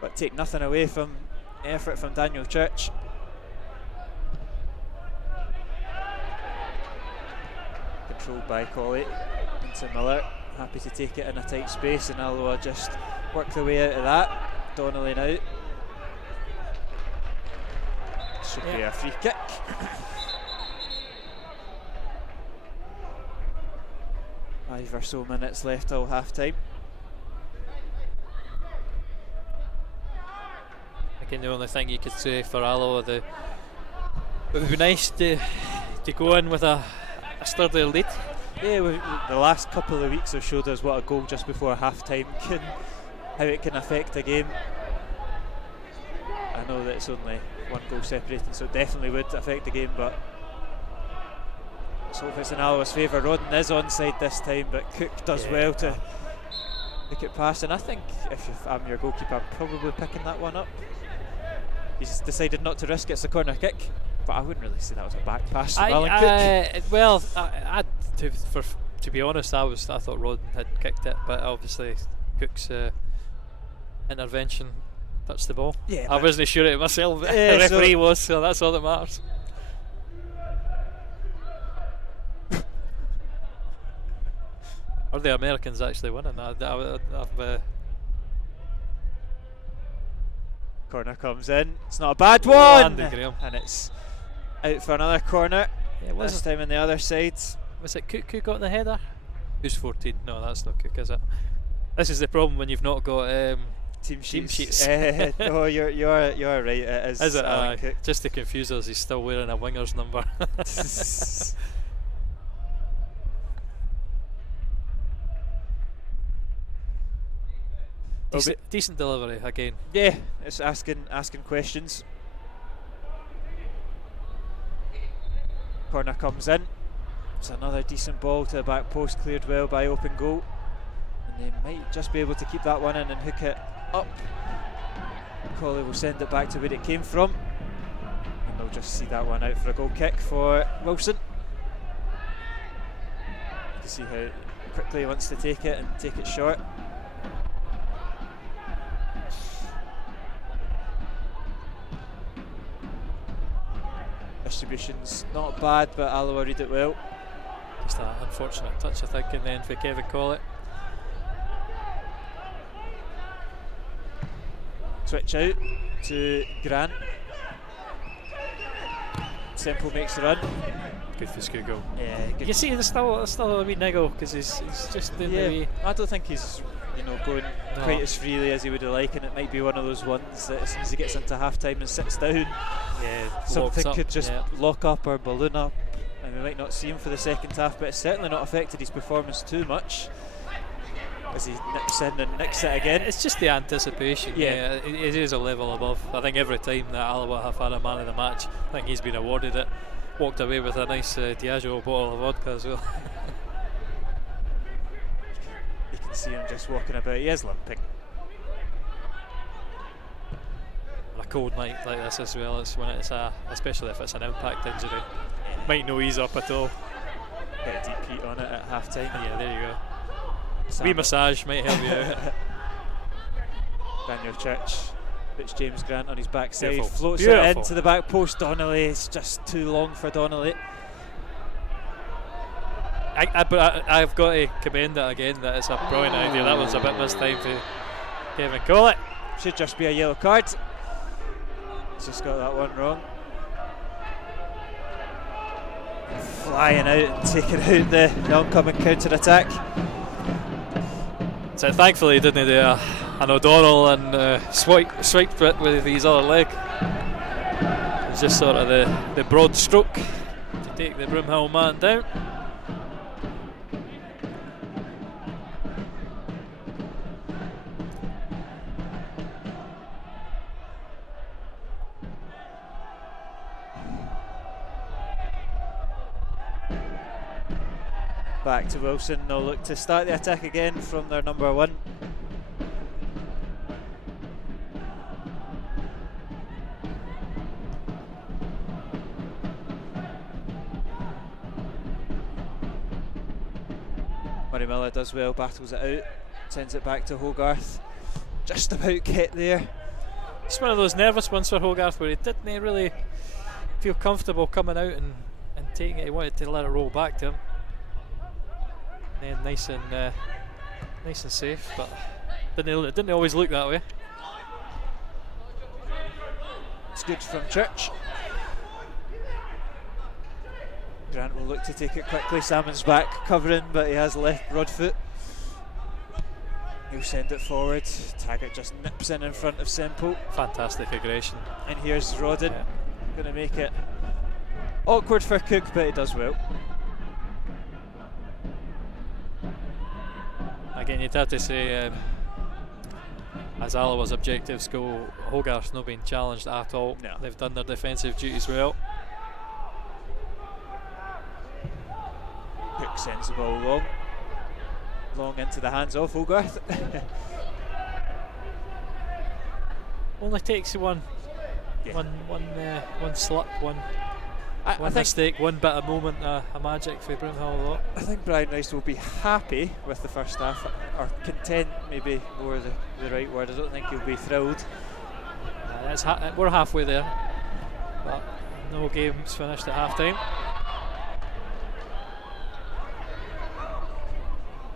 but take nothing away from effort from Daniel Church. Controlled by Colley into Miller. Happy to take it in a tight space, and Alloa just work their way out of that. Donnelly now. Should be a free kick. 5 or so minutes left till half time. I think the only thing you could say for Alloa, it would be nice to go in with a sturdy lead. Yeah, the last couple of weeks have showed us what a goal just before half time how it can affect a game. I know that it's only 1 goal separating, so it definitely would affect the game, but let's hope it's in Alloa's favour. Rodden is onside this time, but Cook does well to pick it past, and I think if I'm your goalkeeper, I'm probably picking that one up. He's decided not to risk it. It's a corner kick, but I wouldn't really say that was a back pass from Alan Cook. Well, to be honest, I thought Rodden had kicked it, but obviously Cook's intervention touched the ball. Yeah, I wasn't sure it myself. The referee was, so that's all that matters. Are the Americans actually winning? Corner comes in. It's not a bad one, and it's out for another corner. Yeah, this time on the other side. Was it Cook who got the header? Who's 14? No, that's not Cook, is it? This is the problem when you've not got team sheets. No, you're right. It is it? Alan Cook. Just to confuse us, he's still wearing a winger's number. Decent delivery again. Yeah, it's asking questions. Corner comes in. It's another decent ball to the back post, cleared well by open goal. And they might just be able to keep that one in and hook it up. Colley will send it back to where it came from. And they'll just see that one out for a goal kick for Wilson. You can see how quickly he wants to take it and take it short. Distribution's not bad, but Alloa read it well. Just an unfortunate touch, I think, in the end for Kevin Colley. Switch out to Grant. Semple makes the run. Good for Scoogall. Yeah, good. You see, there's still a wee niggle because he's just in the way. I don't think he's going quite as freely as he would have liked, and it might be one of those ones that as soon as he gets into half time and sits down, something could just lock up or balloon up, and we might not see him for the second half. But it's certainly not affected his performance too much as he nips in and nicks it again. It's just the anticipation. Yeah, it is a level above. I think every time that Alloa have had a man of the match, I think he's been awarded it. Walked away with a nice Diageo bottle of vodka as well. You can see him just walking about. He is limping. On a cold night like this as well, it's when it's especially if it's an impact injury, might no ease up at all. Bit of deep heat on it at half time. Yeah, there you go. Wee massage might help you out. Daniel Church puts James Grant on his backside, Beautiful. floats it into the back post. Donnelly, it's just too long for Donnelly. But I've got to commend it again, that it's a brilliant idea. That was a bit mistimed for Kevin Colley. Should just be a yellow card. He's just got that one wrong. Flying out and taking out the oncoming counter attack. So thankfully he didn't do an O'Donnell and swiped it with his other leg. It's just sort of the broad stroke to take the Broomhill man down. Back to Wilson. They'll look to start the attack again from their number 1. Murray Miller does well, battles it out, sends it back to Hogarth. Just about get there. It's one of those nervous ones for Hogarth where he didn't really feel comfortable coming out and taking it. He wanted to let it roll back to him. And nice and safe, but it didn't always look that way. It's good from Church. Grant will look to take it quickly. Salmon's back covering, but he has left Broadfoot. He'll send it forward. Taggart just nips in front of Semple. Fantastic aggression. And here's Rodden, going to make it awkward for Cook, but he does well. Again, you'd have to say, as Alloa's objectives go, Hogarth's not been challenged at all. No. They've done their defensive duties well. Cook sends the ball long into the hands of Hogarth. Only takes one slip, one mistake, one bit of moment, a magic for Broomhill. I think Brian Rice will be happy with the first half, or content, maybe more the right word. I don't think he'll be thrilled. We're halfway there, but no games finished at half time.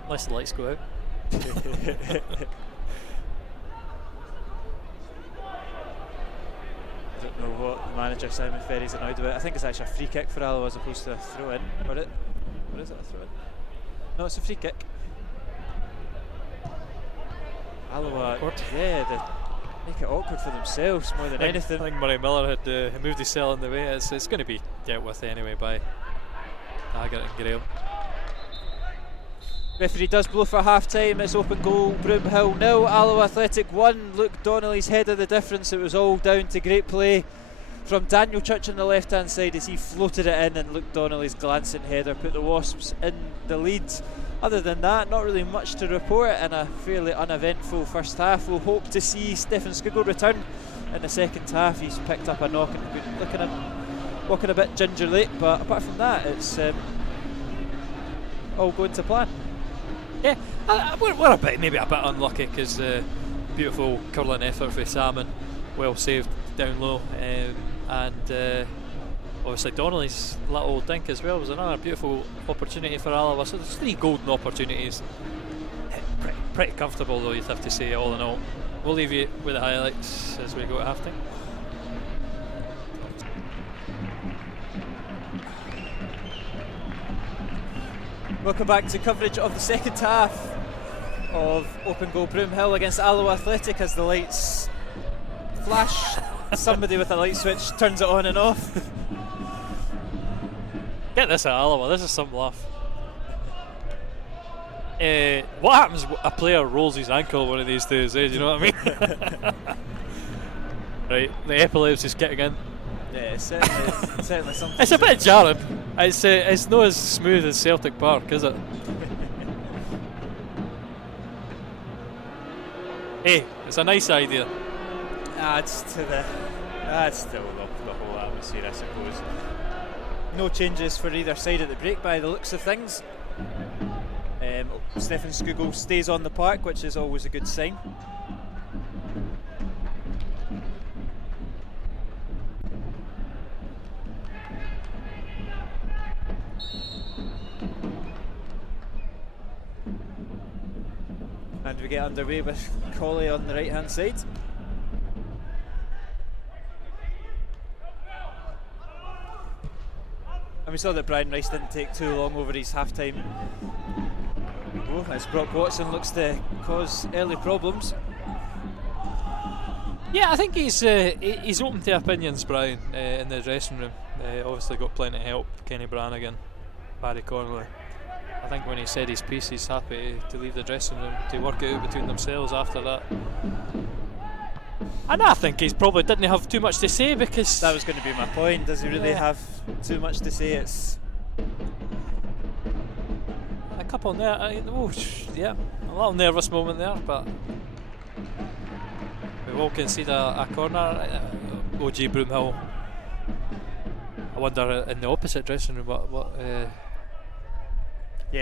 Unless the lights go out. I don't know what the manager Simon Ferry's annoyed about. I think it's actually a free kick for Alloa as opposed to a throw in. Or is it a throw in? No, it's a free kick. Alloa, they make it awkward for themselves more than anything. I think Murray Miller had moved his cell in the way. It's going to be dealt with anyway by Taggart and Graham. Referee does blow for half time. It's open goal, Broomhill 0, Alloa Athletic 1. Luke Donnelly's head of the difference. It was all down to great play from Daniel Church on the left hand side as he floated it in, and Luke Donnelly's glancing header put the Wasps in the lead. Other than that, not really much to report in a fairly uneventful first half. We'll hope to see Stefan Skugel return in the second half. He's picked up a knock and been looking at walking a bit gingerly, but apart from that, it's all going to plan. Yeah, we're maybe a bit unlucky because beautiful curling effort for Salmon, well saved down low, and obviously Donnelly's little dink as well was another beautiful opportunity for Alloa. So there's 3 golden opportunities. Pretty comfortable though, you'd have to say, all in all. We'll leave you with the highlights as we go at half time. Welcome back to coverage of the second half of Open Goal Broomhill against Alloa Athletic as the lights flash. Somebody with a light switch turns it on and off. Get this at Alloa, this is some laugh. What happens when a player rolls his ankle one of these days, do you know what I mean? Right, the epilepsy's kicking in. Yeah, it's certainly something. It's a bit jarring. It's not as smooth as Celtic Park, is it? Hey, it's a nice idea. Adds still the whole atmosphere, I suppose. No changes for either side at the break by the looks of things. Stefan Skugel stays on the park, which is always a good sign. And we get underway with Colley on the right hand side. And we saw that Brian Rice didn't take too long over his half-time. Oh, as Brock Watson looks to cause early problems. Yeah, I think he's open to opinions, Brian, in the dressing room. Obviously got plenty of help, Kenny Brannigan, Barry Connolly. I think when he said his piece, he's happy to leave the dressing room to work it out between themselves after that. And I think he probably didn't have too much to say, because that was going to be my point. Does he really have too much to say? It's a couple there. A little nervous moment there, but we will concede a corner. OG Broomhill. I wonder in the opposite dressing room what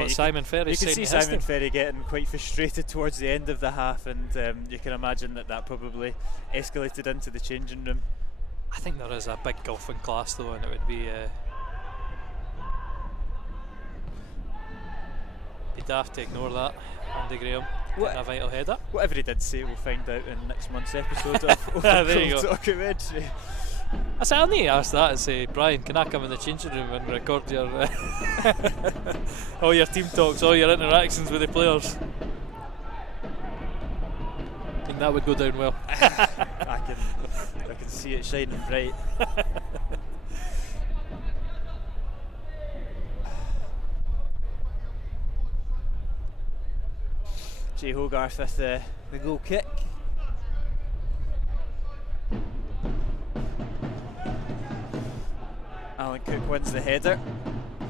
Simon Ferry's saying. You can see Simon Ferry getting quite frustrated towards the end of the half, and you can imagine that probably escalated into the changing room. I think there is a big gulf in class though, and it would be daft to ignore that. Andy Graham. getting a vital header. Whatever he did say, we'll find out in next month's episode of There you go. Documentary. I said, I need to ask that and say, Brian, can I come in the changing room and record your all your team talks, all your interactions with the players? I think that would go down well. I can see it shining bright. Jay Hogarth with the goal kick. Alan Cook wins the header.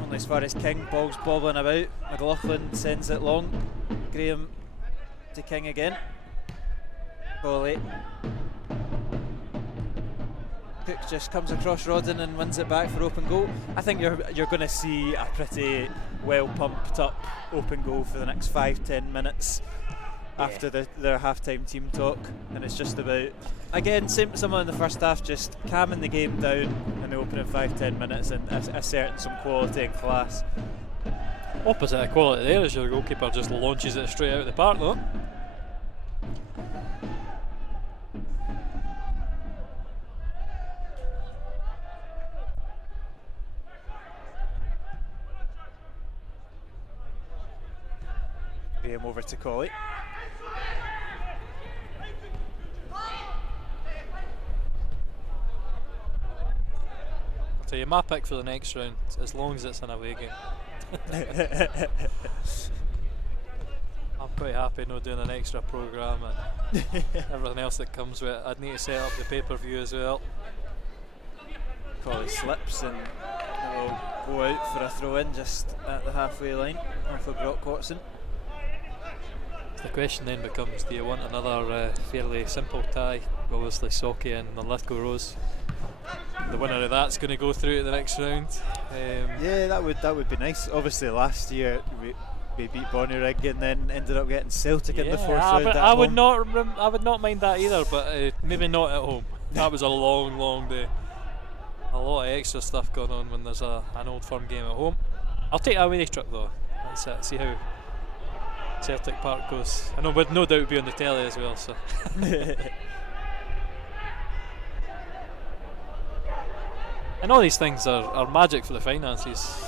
Only as far as King. Ball's bobbling about. McLaughlin sends it long. Graham to King again. Volley. Cook just comes across Rodden and wins it back for open goal. I think you're going to see a pretty well pumped up open goal for the next 5-10 minutes after their half-time team talk, and it's just about, again, same as someone in the first half, just calming the game down in the opening 5-10 minutes and asserting some quality and class. Opposite of quality there is your goalkeeper just launches it straight out of the park though. Graham over to Colley. So my pick for the next round, as long as it's an away game. I'm quite happy not doing an extra programme and everything else that comes with it. I'd need to set up the pay-per-view as well. Colley slips and will go out for a throw-in just at the halfway line off of Brock Watson. The question then becomes, do you want another fairly simple tie? Obviously Socky and Linlithgow Rose. The winner of that's going to go through to the next round. Yeah, that would be nice. Obviously last year we beat Bonnyrigg and then ended up getting Celtic in the fourth round. I would not mind that either, but maybe not at home. That was a long day. A lot of extra stuff going on when there's an Old Firm game at home. I'll take that away trip though. That's it. See how Celtic Park goes. I know, but no doubt it'll be on the telly as well. So. And all these things are magic for the finances.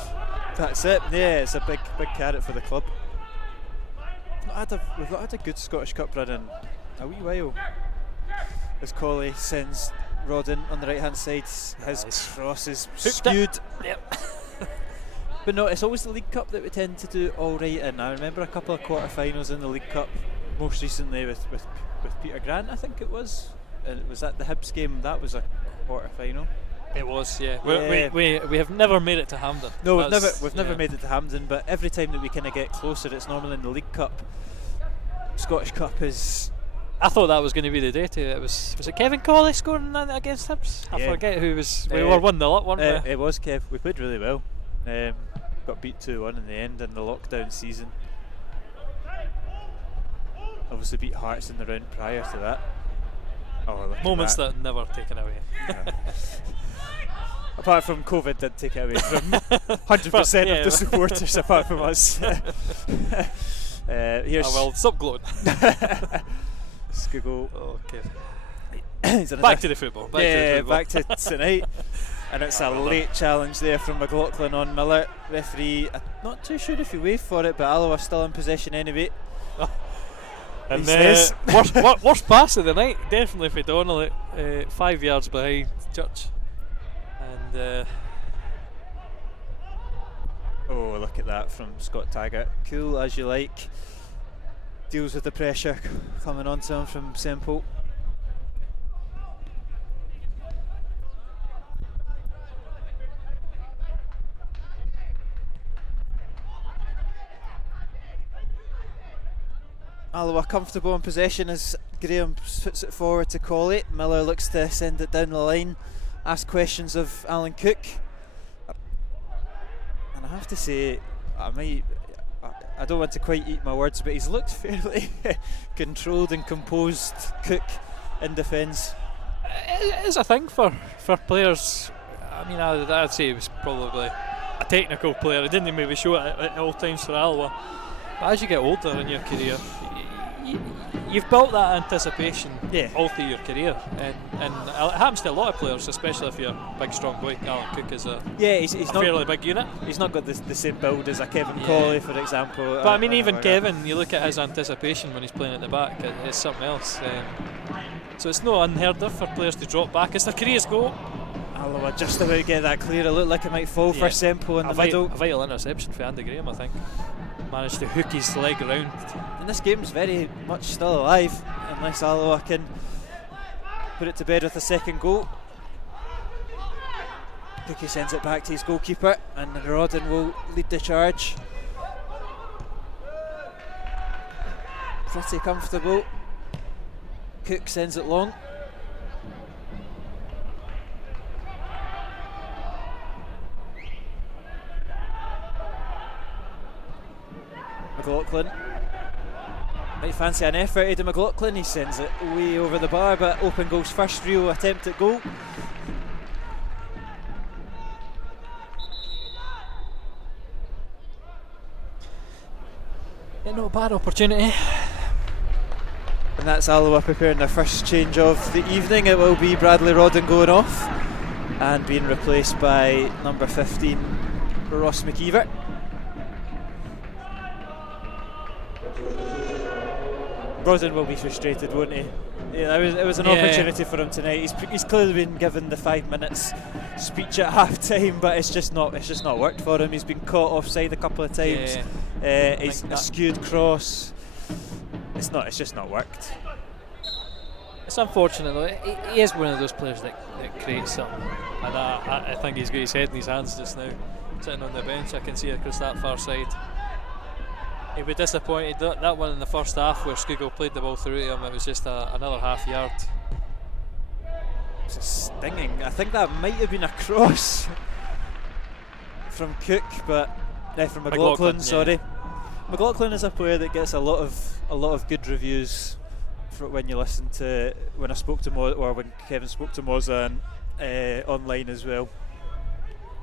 That's it. Yeah, it's a big carrot for the club. We've not had a good Scottish Cup run in a wee while. As Colley sends Rodden on the right hand side, his cross is skewed. Yep. But no, it's always the League Cup that we tend to do all right in. I remember a couple of quarter-finals in the League Cup, most recently with Peter Grant, I think it was. And it was at the Hibs game, that was a quarter-final. It was, yeah. We have never made it to Hampden. No, we've never made it to Hampden, but every time that we kind of get closer, it's normally in the League Cup. Scottish Cup is... I thought that was going to be the day to it. Was it Kevin Colley scoring against Hibs? I forget who was. We were 1-0 up, weren't we? It was Kev. We played really well. Got beat 2-1 in the end in the lockdown season. Obviously beat Hearts in the round prior to that. Oh, moments that never taken away. Yeah. Apart from COVID did take it away from 100% of the supporters apart from us. Here's well, stop gloating. Skuggo. Oh, okay. Back to the football. Back to tonight. And it's a late challenge there from McLaughlin on Miller. Referee, I'm not too sure if he waved for it, but Alloa still in possession anyway. Oh. And worst pass of the night, definitely for Donnelly, 5 yards behind Church. And oh, look at that from Scott Taggart. Cool as you like. Deals with the pressure coming onto him from Semple. Alloa comfortable in possession as Graham puts it forward to Colley. Miller looks to send it down the line, ask questions of Alan Cook. And I have to say, I don't want to quite eat my words, but he's looked fairly controlled and composed, Cook, in defence. It is a thing for players. I mean, I'd say he was probably a technical player. He didn't maybe show it at all times for Alloa. But as you get older in your career, you've built that anticipation Yeah. all through your career, and it happens to a lot of players, especially if you're a big, strong boy. Alan Cook is a He's not fairly big unit. He's not got the same build as a Kevin Yeah. Colley, for example. But I mean, even Kevin, you look at his anticipation when he's playing at the back, it's something else. So it's not unheard of for players to drop back. It's their career's goal. Alloa just about to get that clear. It looked like it might fall for Semple in the middle. A vital interception for Andy Graham, I think. Managed to hook his leg around. And this game's very much still alive, unless Alloa can put it to bed with a second goal. Cookie sends it back to his goalkeeper, and Rodden will lead the charge. Pretty comfortable. Cook sends it long. McLaughlin might fancy an effort. Aidan McLaughlin, he sends it way over the bar, but open goal's first real attempt at goal. Yeah, not a bad opportunity. And that's Alloa preparing their first change of the evening. It will be Bradley Rodden going off and being replaced by number 15 Ross McKeever. Rodden will be frustrated, won't he? Yeah, it was an opportunity for him tonight. He's clearly been given the 5 minutes speech at half time, but it's just not worked for him. He's been caught offside a couple of times. He's a skewed cross. It's just not worked. It's unfortunate though. He is one of those players that creates something, and I think he's got his head in his hands just now, sitting on the bench. I can see across that far side. He'd be disappointed. That one in the first half where Scougall played the ball through to him, it was just another half yard. It's stinging. I think that might have been a cross from Cook, but from McLaughlin. Sorry, McLaughlin is a player that gets a lot of good reviews when you listen to when I spoke to or when Kevin spoke to Moza and online as well.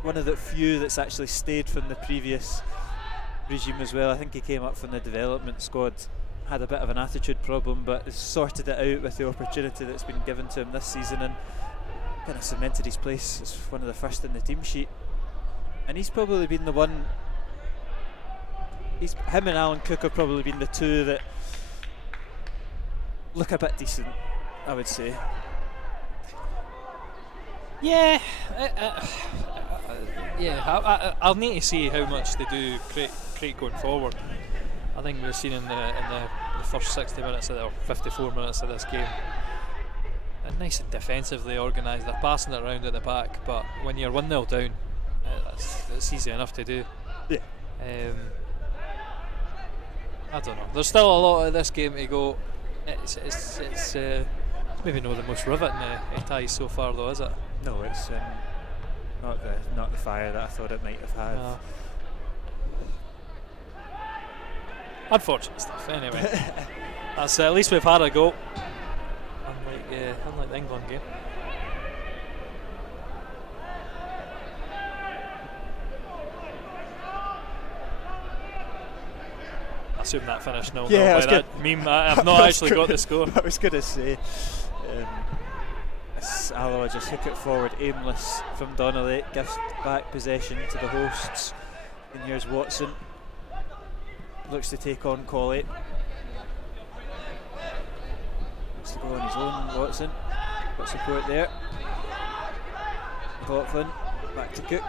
One of the few that's actually stayed from the previous regime as well. I think he came up from the development squad, had a bit of an attitude problem, but has sorted it out with the opportunity that's been given to him this season and kind of cemented his place as one of the first in the team sheet. And he's probably been the one. Him and Alan Cook have probably been the two that look a bit decent, I would say. Yeah, I'll need to see how much they do create going forward. I think we've seen in the first 60 minutes or 54 minutes of this game, and nice and defensively organised. They're passing it around at the back, but when you're 1-0 down, it's easy enough to do. Yeah. I don't know. There's still a lot of this game to go. It's maybe not the most riveting ties so far, though, is it? No, it's not the fire that I thought it might have had. No. Unfortunate stuff. Anyway, that's at least we've had a go. Unlike the England game. I assume that finished 0-0 by that meme. I've not actually got the score. I was going to say. Alloa just hook it forward, aimless from Donnelly, gives back possession to the hosts. And here's Watson, looks to take on Colley. Looks to go on his own, Watson. Got support there. McLaughlin, back to Cook.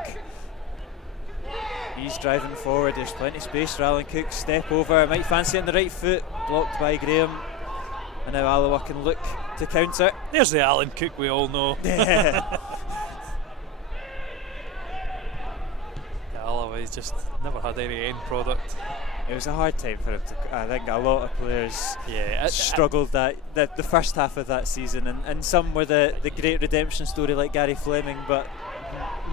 He's driving forward, there's plenty of space for Alan Cook. Step over, might fancy it on the right foot, blocked by Graham. And now Alloa can look to counter. There's the Alan Cook we all know. Yeah. Alloa, he's just never had any end product. It was a hard time for him to. I think a lot of players struggled the first half of that season, and some were the great redemption story like Gary Fleming, but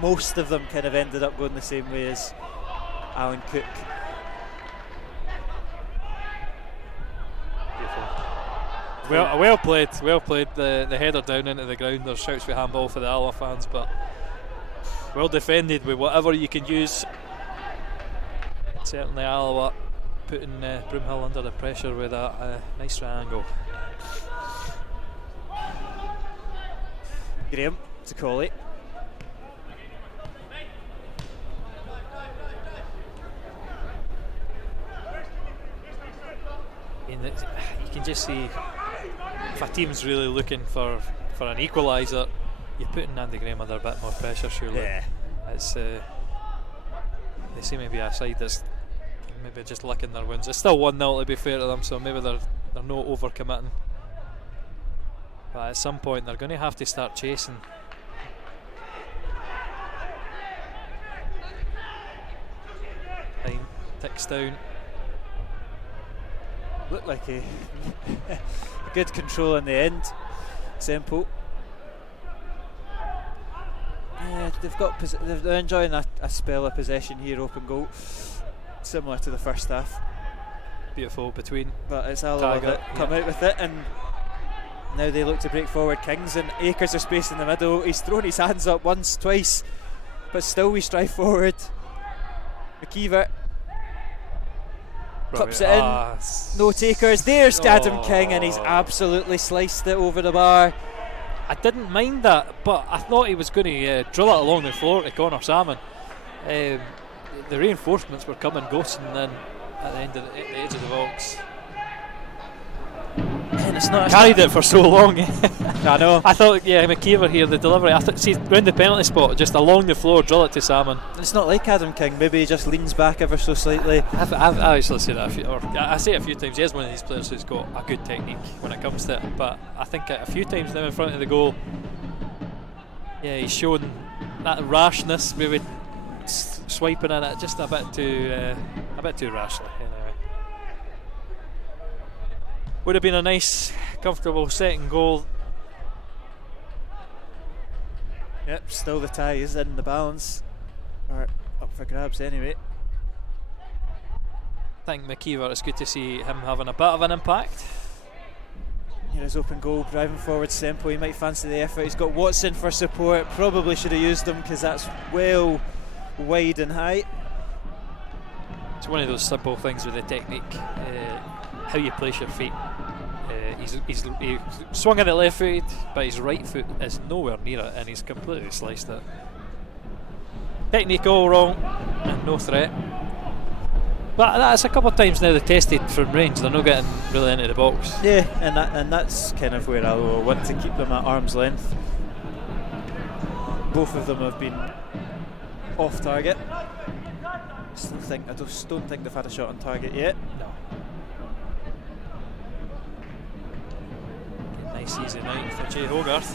most of them kind of ended up going the same way as Alan Cook. Well played. The header down into the ground. There's shouts for handball for the Alloa fans, but well defended with whatever you can use. Certainly Alloa putting Broomhill under the pressure with a nice triangle. Graham to Colley. You can just see if a team's really looking for an equaliser, you're putting Andy Graham under a bit more pressure, surely. Yeah. It's they seem to be a side that's maybe just licking their wounds. It's still 1-0 to be fair to them, so maybe they're not overcommitting. But at some point they're going to have to start chasing. Time ticks down. Looked like a good control in the end. Semple. Yeah, they're enjoying a spell of possession here, open goal, similar to the first half. Beautiful between. But it's Alloa that come out with it, and now they look to break forward. Kings and acres of space in the middle. He's thrown his hands up once, twice, but still we strive forward. McKeever clips it in. No takers. There's Adam King, and he's absolutely sliced it over the bar. I didn't mind that, but I thought he was going to drill it along the floor to Connor Salmon. The reinforcements were coming, ghosting in at the end of the edge of the box. And it's not carried it for so long. I know. I thought, McKeever here, the delivery. I thought, see, round the penalty spot, just along the floor, drill it to Salmon. It's not like Adam King. Maybe he just leans back ever so slightly. I've actually said that I say it a few times. He is one of these players who's got a good technique when it comes to it. But I think a few times now in front of the goal, he's shown that rashness, maybe swiping in it just a bit too rashly. Anyway. Would have been a nice, comfortable second goal. Yep, still the tie is in the balance, or up for grabs anyway. I think McKeever, it's good to see him having a bit of an impact. Here is open goal, driving forward Semple. He might fancy the effort. He's got Watson for support. Probably should have used him because that's well wide and high. It's one of those simple things with the technique, how you place your feet. He swung at it left footed, but his right foot is nowhere near it, and he's completely sliced it. Technique all wrong, and no threat. But that's a couple of times now they tested from range. They're not getting really into the box. Yeah, and that's kind of where Alloa want to keep them at arm's length. Both of them have been off target. I just don't think they've had a shot on target yet. No. Nice easy night for Jay Hogarth.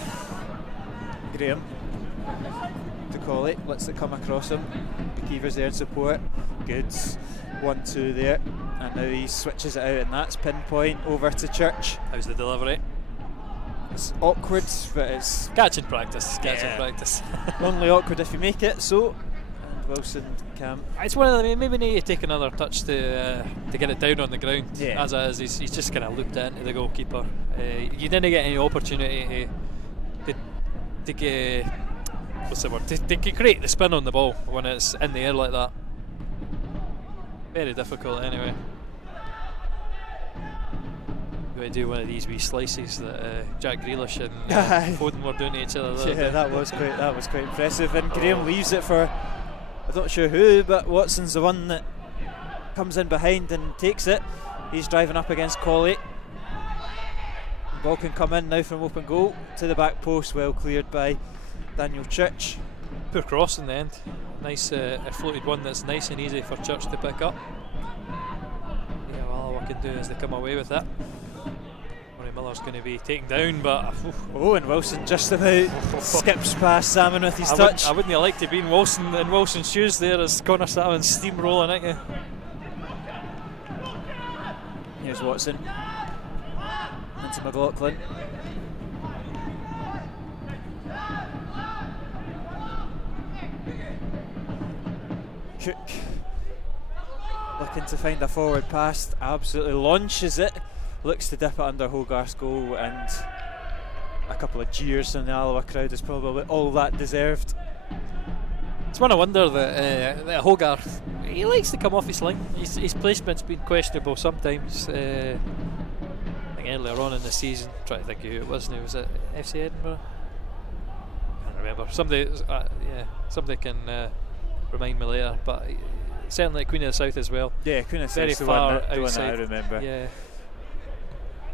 Graham to Colley, lets it come across him. McKeever's there in support. Good 1-2 there, and now he switches it out, and that's pinpoint over to Church. How's the delivery? It's awkward, but it's catching practice. Practice. Only awkward if you make it. So, and Wilson can't. It's one of them. Maybe need to take another touch to get it down on the ground. Yeah. As it is, he's just kind of looped it into the goalkeeper. You didn't get any opportunity to get what's the word? To create the spin on the ball when it's in the air like that. Very difficult anyway. You want to do one of these wee slices that Jack Grealish and Foden were doing to each other. Yeah, that was quite impressive. And Graham leaves it for, I'm not sure who, but Watson's the one that comes in behind and takes it. He's driving up against Colley. Ball can come in now from open goal to the back post, well cleared by Daniel Church. Poor cross in the end. Nice floated one that's nice and easy for Church to pick up. Yeah, well, all I can do is they come away with it. Murray Miller's going to be taken down, but and Wilson just about skips past Salmon with his touch. I wouldn't have liked to be in Wilson's shoes there as Connor Salmon's steamrolling at you. Here's Watson into McLaughlin. Cook looking to find a forward pass, absolutely launches it, looks to dip it under Hogarth's goal, and a couple of jeers from the Alloa crowd is probably all that deserved. It's one I wonder that Hogarth, he likes to come off his line. His placement's been questionable sometimes. I think earlier on in the season, trying to think of who it was now, was it FC Edinburgh? I can't remember. Somebody can remind me later, but certainly at Queen of the South as well. Yeah, Queen of the Very South's the far one that outside. I remember. Yeah.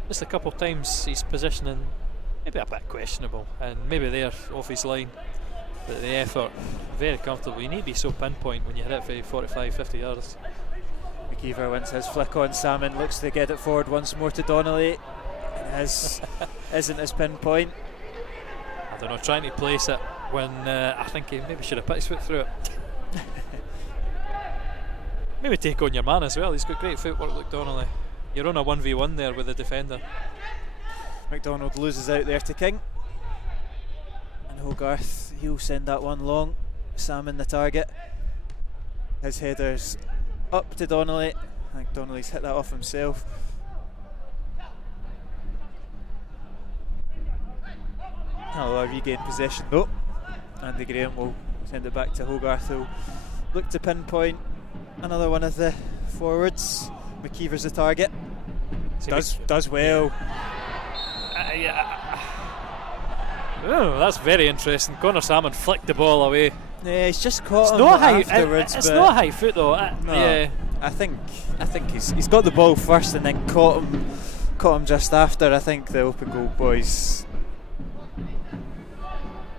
Just a couple of times his positioning maybe a bit questionable, and maybe there off his line. But the effort, very comfortable. You need to be so pinpoint when you hit it for 45, 50 yards. McKeever wins his flick on. Salmon looks to get it forward once more to Donnelly. Isn't his pinpoint. I don't know, trying to place it when I think he maybe should have put his foot through it. Maybe take on your man as well. He's got great footwork, look, Donnelly. You're on a 1v1 there with the defender. McDonald loses out there to King. And Hogarth, he'll send that one long. Salmon the target. His header's up to Donnelly. I think Donnelly's hit that off himself. Alloa regain possession. Oh, Andy Graham will send it back to Hogarth, who'll look to pinpoint another one of the forwards. McKeever's the target. Does well. Oh, that's very interesting. Connor Salmon flicked the ball away. Yeah, he's just caught It's him not high. afterwards. It's but not high foot though. no, Yeah. I think he's got the ball first and then caught him just after. I think the open goal boys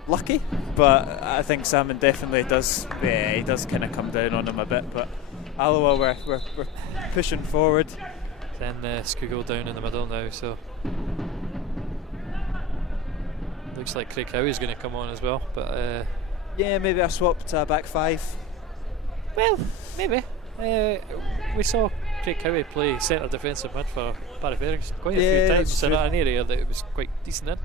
lucky, but I think Salmon definitely does. Yeah, he does kind of come down on him a bit. But Alloa we're pushing forward. Then Scoogall down in the middle now, so looks like Craig Howie's going to come on as well. But yeah, maybe a swap to a back five. well, maybe. We saw Craig Howie play centre defensive mid for Barry Ferguson quite a few times in an area that it was quite decent in.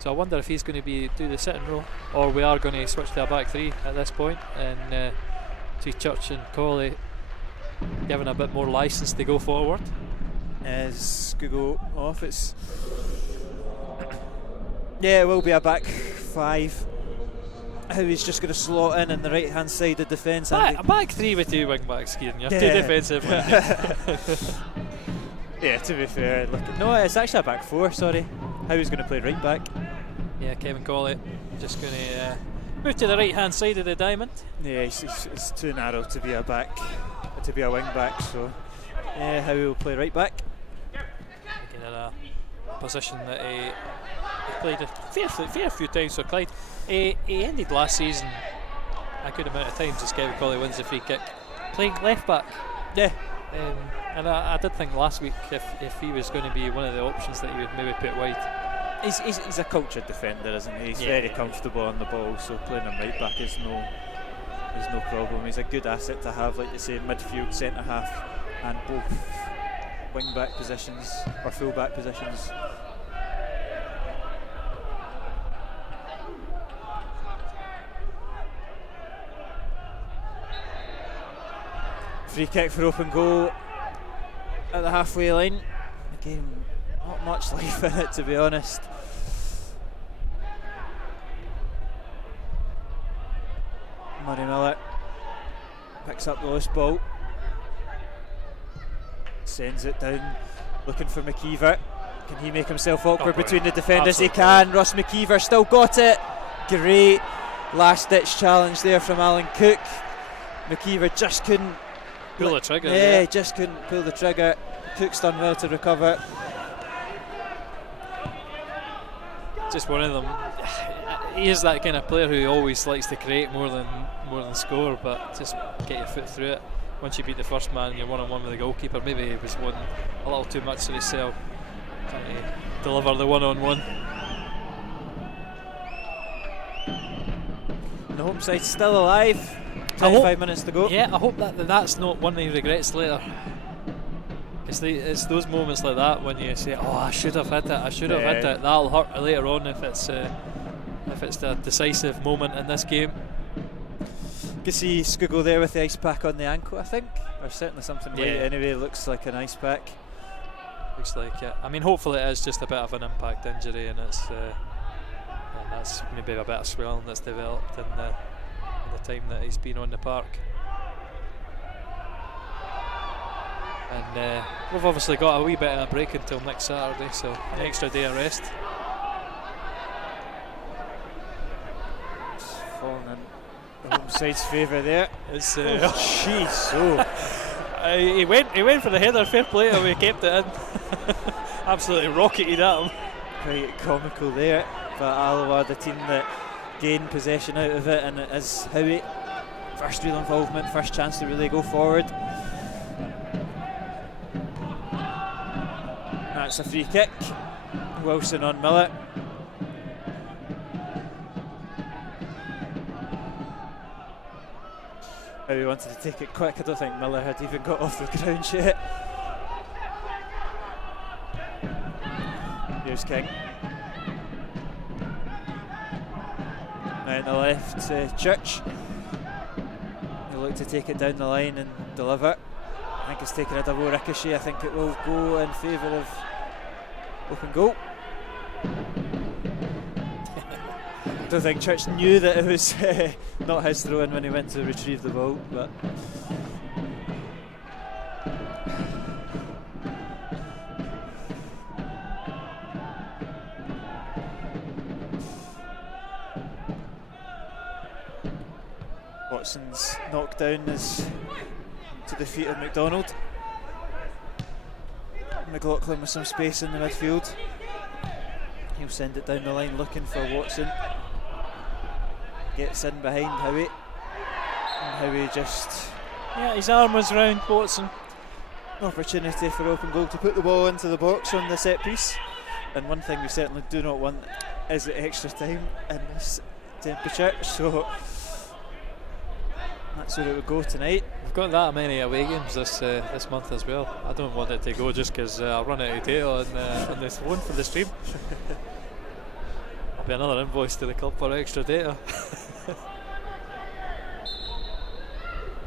So I wonder if he's going to do the sitting role, or we are going to switch to a back three at this point, and see Church and Colley given a bit more licence to go forward. As Google off, it will be a back five. Howie's just going to slot in on the right hand side of defence. A back three with two wing backs, Kieran. You have two defensive wing. Yeah, to be fair, no, it's actually a back four. Sorry, Howie's going to play right back. Yeah, Kevin Colley just going to move to the right hand side of the diamond. Yeah, it's too narrow to be a wing back. So yeah, Howie will play right back. Again, in a position that he played a fair few times for Clyde. He ended last season a good amount of times as Kevin Colley wins the free kick playing left back. Yeah. And I did think last week if he was going to be one of the options that he would maybe put wide. He's a cultured defender, isn't he? He's very comfortable on the ball, so playing him right back is no problem. He's a good asset to have, like you say, midfield, centre half, and both wing back positions or full back positions. Free kick for open goal at the halfway line. Again, not much life in it, to be honest. Murray Miller picks up the loose ball, sends it down, looking for McKeever. Can he make himself awkward between the defenders? Absolutely. He can. Ross McKeever still got it. Great last ditch challenge there from Alan Cook. McKeever just couldn't pull the trigger. Yeah, just couldn't pull the trigger. Cook's done well to recover. Just one of them. He is that kind of player who always likes to create more than score, but just get your foot through it. Once you beat the first man and you're one-on-one with the goalkeeper, maybe he was one a little too much for himself, trying to deliver the one-on-one. And the home side's still alive. 25 minutes to go. Yeah, I hope that's not one he regrets later. It's those moments like that when you say, "Oh, I should have hit it. I should have hit it." That'll hurt later on if it's the decisive moment in this game. You can see Scoogall there with the ice pack on the ankle. I think there's certainly something white anyway. Looks like an ice pack. Looks like it. I mean, hopefully it is just a bit of an impact injury, and that's maybe a bit of swelling that's developed in the time that he's been on the park. And we've obviously got a wee bit of a break until next Saturday, so an extra day of rest. It's falling in the home side's favour there. It's Jeez, he went for the header, fair play, and we kept it in. Absolutely rocketed at him. Quite comical there, but Alloa, the team that gained possession out of it, and it is Howie. First real involvement, first chance to really go forward. That's a free kick. Wilson on Miller. Howie wanted to take it quick. I don't think Miller had even got off the ground yet. Here's King. Now on the left, Church. He'll look to take it down the line and deliver. I think it's taken a double ricochet. I think it will go in favour of open goal. I don't think Church knew that it was not his throw in when he went to retrieve the ball, but Watson's knockdown is to the feet of McDonald. McLaughlin with some space in the midfield. He'll send it down the line looking for Watson. Gets in behind Howie. And Howie just... Yeah, his arm was round Watson. Opportunity for open goal to put the ball into the box on the set piece. And one thing we certainly do not want is the extra time in this temperature. So that's where it would go tonight. We've got that many away games this month as well. I don't want it to go just because I'll run out of data on this one for the stream. There'll be another invoice to the club for extra data.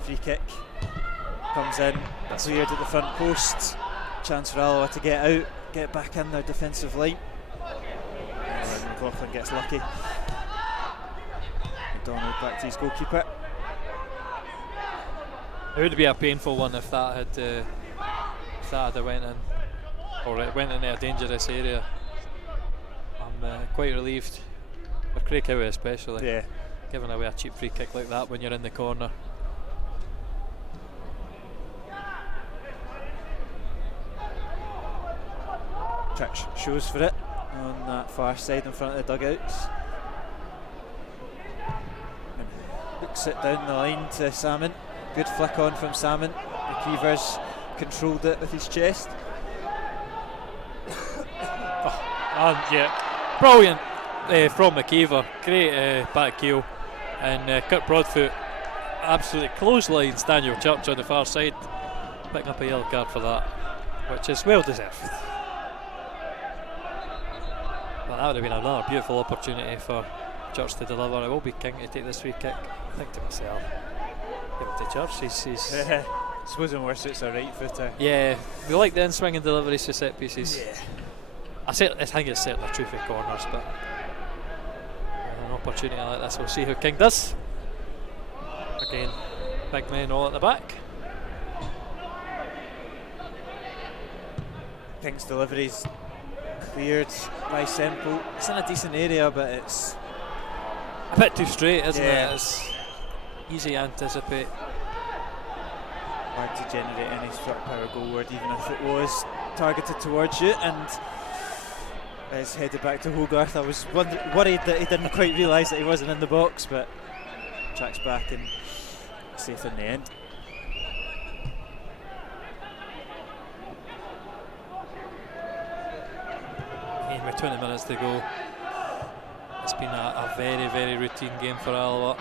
Free kick comes in, cleared at the front post. Chance for Alloa to get out, get back in their defensive line. And McLaughlin gets lucky. McDonald back to his goalkeeper. It would be a painful one if that had went in, or it went into a dangerous area. I'm quite relieved, for Craig Howie especially, Yeah. giving away a cheap free kick like that when you're in the corner. Church shows for it on that far side in front of the dugouts. And looks it down the line to Salmon. Good flick on from Salmon. McKeever's controlled it with his chest. Yeah, brilliant from McKeever. Great back heel, and Kurt Broadfoot absolutely clotheslines Daniel Church on the far side, picking up a yellow card for that, which is well deserved. Well, that would have been another beautiful opportunity for Church to deliver. It will be King to take this free kick. I think to myself, give it to Church. He's I suppose in worse it's a right footer. yeah, we like the in-swinging deliveries to set pieces. Yeah. I think it's certainly true for corners, but an opportunity like this, we'll see how King does. Again, big men all at the back. King's delivery's cleared by Semple. It's in a decent area, but it's A bit too straight, isn't Yeah. it? It's easy to anticipate. hard to generate any struck power goalward, even if it was targeted towards you. And it's headed back to Hogarth. I was worried that he didn't quite realise that he wasn't in the box, but tracks back and safe in the end. Again, with 20 minutes to go, it's been a very, very routine game for Alloa.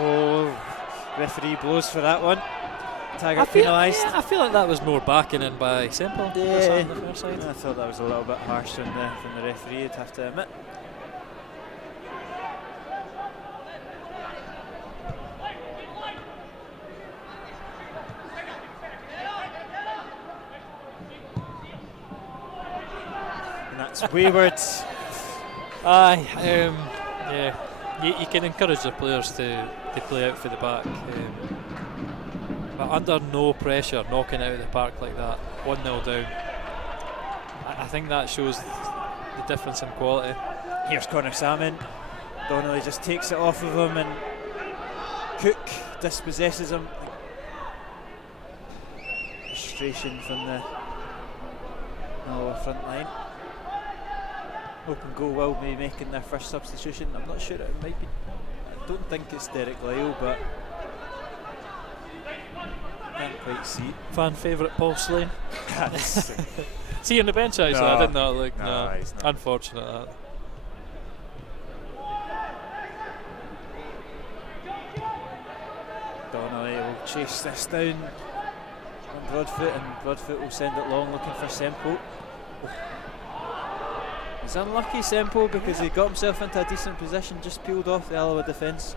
Oh, referee blows for that one. Taggart penalised. I feel like that was more backing in by Semple. Yeah. On the far side. I thought that was a little bit harsh from the referee, I'd have to admit. And that's wayward. Aye, yeah. You can encourage the players to play out for the back, but under no pressure, knocking out of the park like that, 1-0 down. I think that shows the difference in quality. Here's Connor Salmon. Donnelly just takes it off of him, and Cook dispossesses him. Frustration from the Alloa front line. Open goal will be making their first substitution. I'm not sure, it might be, I don't think it's Derek Lyle, but can't quite see. Fan favourite Paul Slane. See you on the bench actually? I did not look. No, he's not. Unfortunate that. Donnelly will chase this down on Broadfoot, and Broadfoot will send it long looking for Semple. He's unlucky, Semple, because he got himself into a decent position, just peeled off the Alloa defence.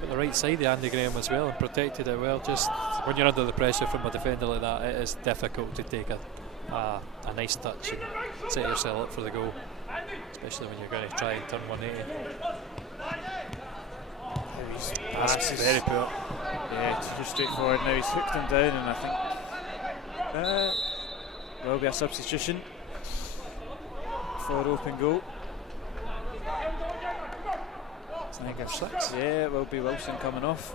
But the right side of Andy Graham as well and protected it well. Just when you're under the pressure from a defender like that, it is difficult to take a nice touch and set yourself up for the goal, especially when you're going to try and turn 180. Pass is very poor. Yeah, too straightforward. Now he's hooked him down, and I think will be a substitution for open goal. I think I've 6. Yeah, it will be Wilson coming off.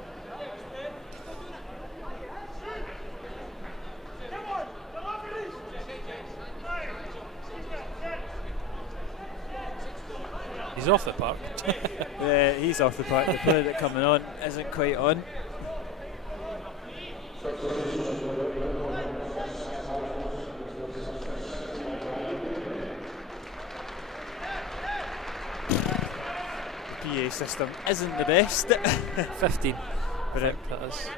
He's off the park. Yeah, he's off the park. The player that coming on isn't quite on. PA system isn't the best. 15. But that is.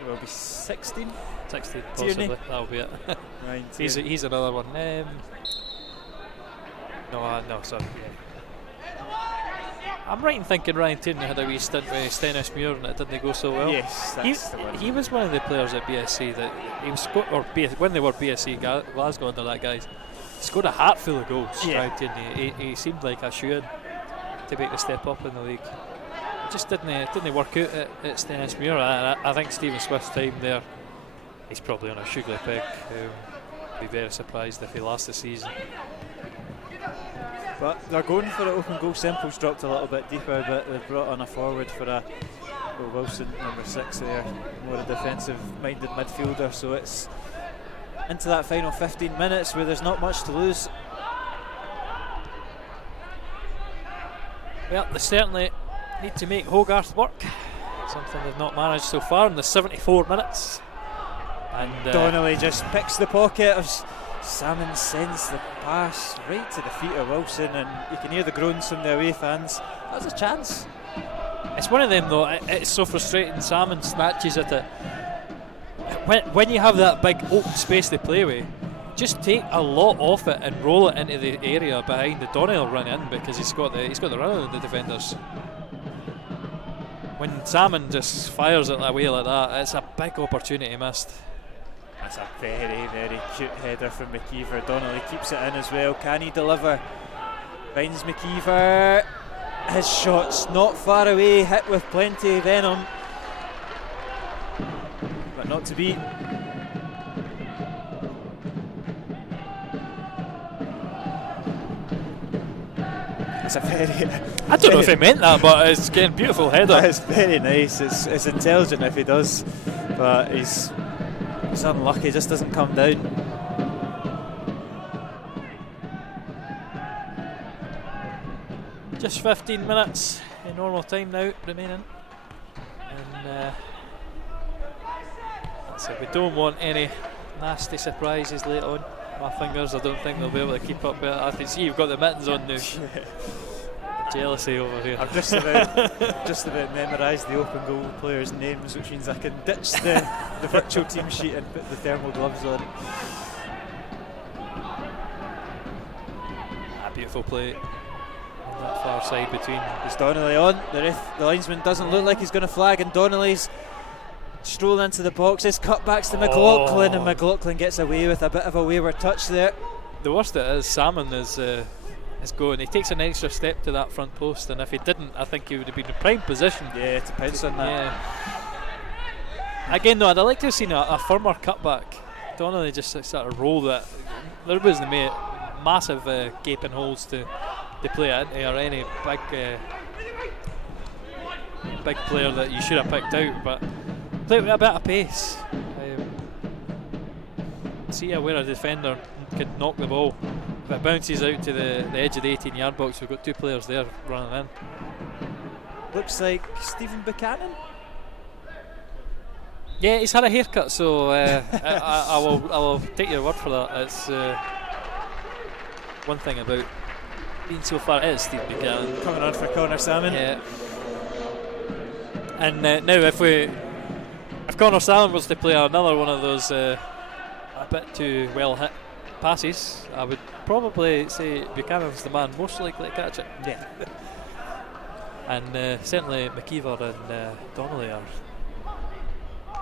It will be 16. 16 Tierney. possibly. That'll be it. He's another one. No, sorry. I'm right in thinking Ryan Tierney had a wee stint with Stenhousemuir and it didn't go so well. Yes, that's the one. He was one of the players at BSC that he was when they were BSC Glasgow under that guy, scored a hat full of goals. Yeah. Ryan Tierney. He seemed like a shoe-in to make the step up in the league. It just didn't work out at Stenhousemuir. I think Stephen Swift's time there, he's probably on a sugar peg. Be very surprised if he lasts the season. But they're going for an open goal. Semple's dropped a little bit deeper, but they've brought on a forward for Wilson, number 6 there, more a defensive minded midfielder, so it's into that final 15 minutes where there's not much to lose. Well, they certainly need to make Hogarth work, something they've not managed so far in the 74 minutes. And Donnelly just picks the pocket of Salmon, sends the pass right to the feet of Wilson, and you can hear the groans from the away fans. That's a chance. It's one of them though, it's so frustrating. Salmon snatches at it. When you have that big open space to play with, just take a lot off it and roll it into the area behind the Donnelly will run in because he's got the run on the defenders. When Salmon just fires it away like that, it's a big opportunity missed. That's a very, very cute header from McKeever. Donnelly keeps it in as well. Can he deliver? Finds McKeever. His shot's not far away, hit with plenty of venom, but not to be. It's a very. I don't know if he meant that, but it's getting beautiful header. It's very nice. It's intelligent if he does, but he's unlucky. Just doesn't come down. Just 15 minutes in normal time now remaining, and so we don't want any nasty surprises late on. My fingers, I don't think they'll be able to keep up with it. I can see you've got the mittens on now. Jealousy over here. I've just about memorised the open goal players' names, which means I can ditch the virtual team sheet and put the thermal gloves on. A beautiful play on that far side between. Is Donnelly on? The linesman doesn't look like he's going to flag, and Donnelly's strolling into the boxes. Cutbacks to McLaughlin, and McLaughlin gets away with a bit of a wayward touch there. The worst it is, Salmon is is going. He takes an extra step to that front post, and if he didn't, I think he would have been in prime position. Yeah, to pounce on that. Yeah. Again, though, I'd like to have seen a firmer cutback. Donnelly just sort of rolled it. There was the massive gaping holes to play it into, or any big player that you should have picked out, but play it with a bit of pace. See where a defender could knock the ball. If it bounces out to the edge of the 18-yard box, we've got two players there running in. Looks like Stephen Buchanan. Yeah, he's had a haircut, so I will take your word for that. It's one thing about being so far. It is Stephen Buchanan coming on for Connor Salmon. Yeah. And now, if Connor Salmon was to play another one of those a bit too well hit passes, I would probably say Buchanan's the man most likely to catch it. Yeah. And certainly McKeever and Donnelly are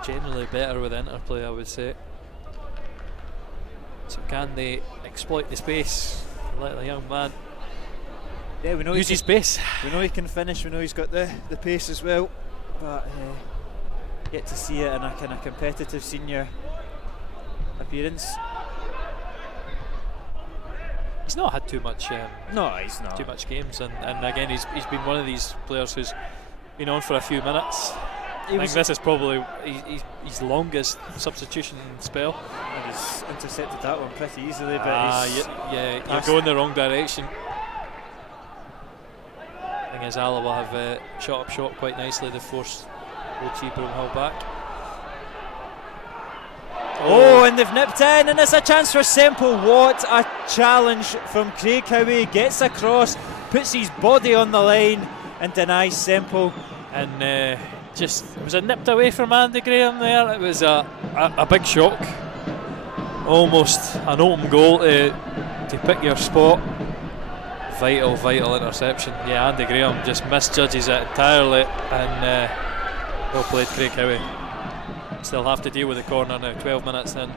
generally better with interplay, I would say. So can they exploit the space? Let the young man we know use his pace. We know he can finish. We know he's got the pace as well. But get to see it in a kind of competitive senior appearance. He's not had too much. No, he's not. Too much games, and again, he's been one of these players who's been on for a few minutes. I think this is probably his longest substitution spell. And he's intercepted that one pretty easily, but you're going the wrong direction. Thing is, Alloa have shot up shot quite nicely to force OT Broomhill back. Oh, and they've nipped in, and it's a chance for Semple. What a challenge from Craig Howie. Gets across, puts his body on the line, and denies Semple. And was it nipped away from Andy Graham there? It was a big shock. Almost an open goal to pick your spot. Vital interception. Yeah, Andy Graham just misjudges it entirely, and well played, Craig Howie. Still have to deal with the corner now, 12 minutes in.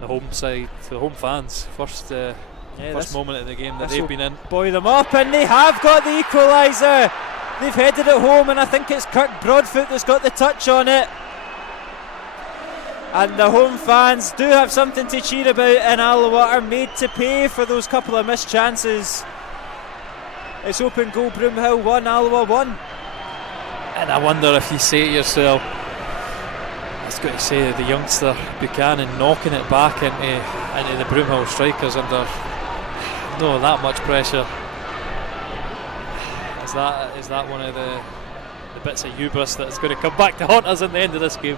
The home side, the home fans, first moment of the game that they've been in. Buoy them up, and they have got the equaliser. They've headed it home, and I think it's Kirk Broadfoot that's got the touch on it. And the home fans do have something to cheer about, and Alloa are made to pay for those couple of missed chances. It's open goal, Broomhill 1, Alloa 1. And I wonder if you say to yourself, I was going to say the youngster Buchanan knocking it back into the Broomhill strikers under that much pressure. Is that one of the bits of hubris that's going to come back to haunt us at the end of this game?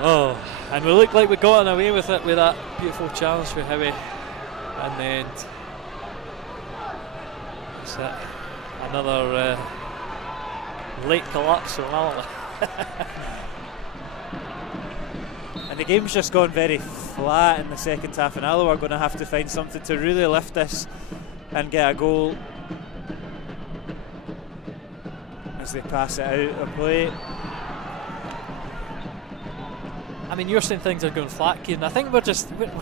Oh, and we look like we got away with it with that beautiful challenge for Howie, and then it's another late collapse from Alloa. And the game's just gone very flat in the second half, and Alloa are going to have to find something to really lift this and get a goal as they pass it out of play. I mean, you're saying things are going flat, Kieran. I think we're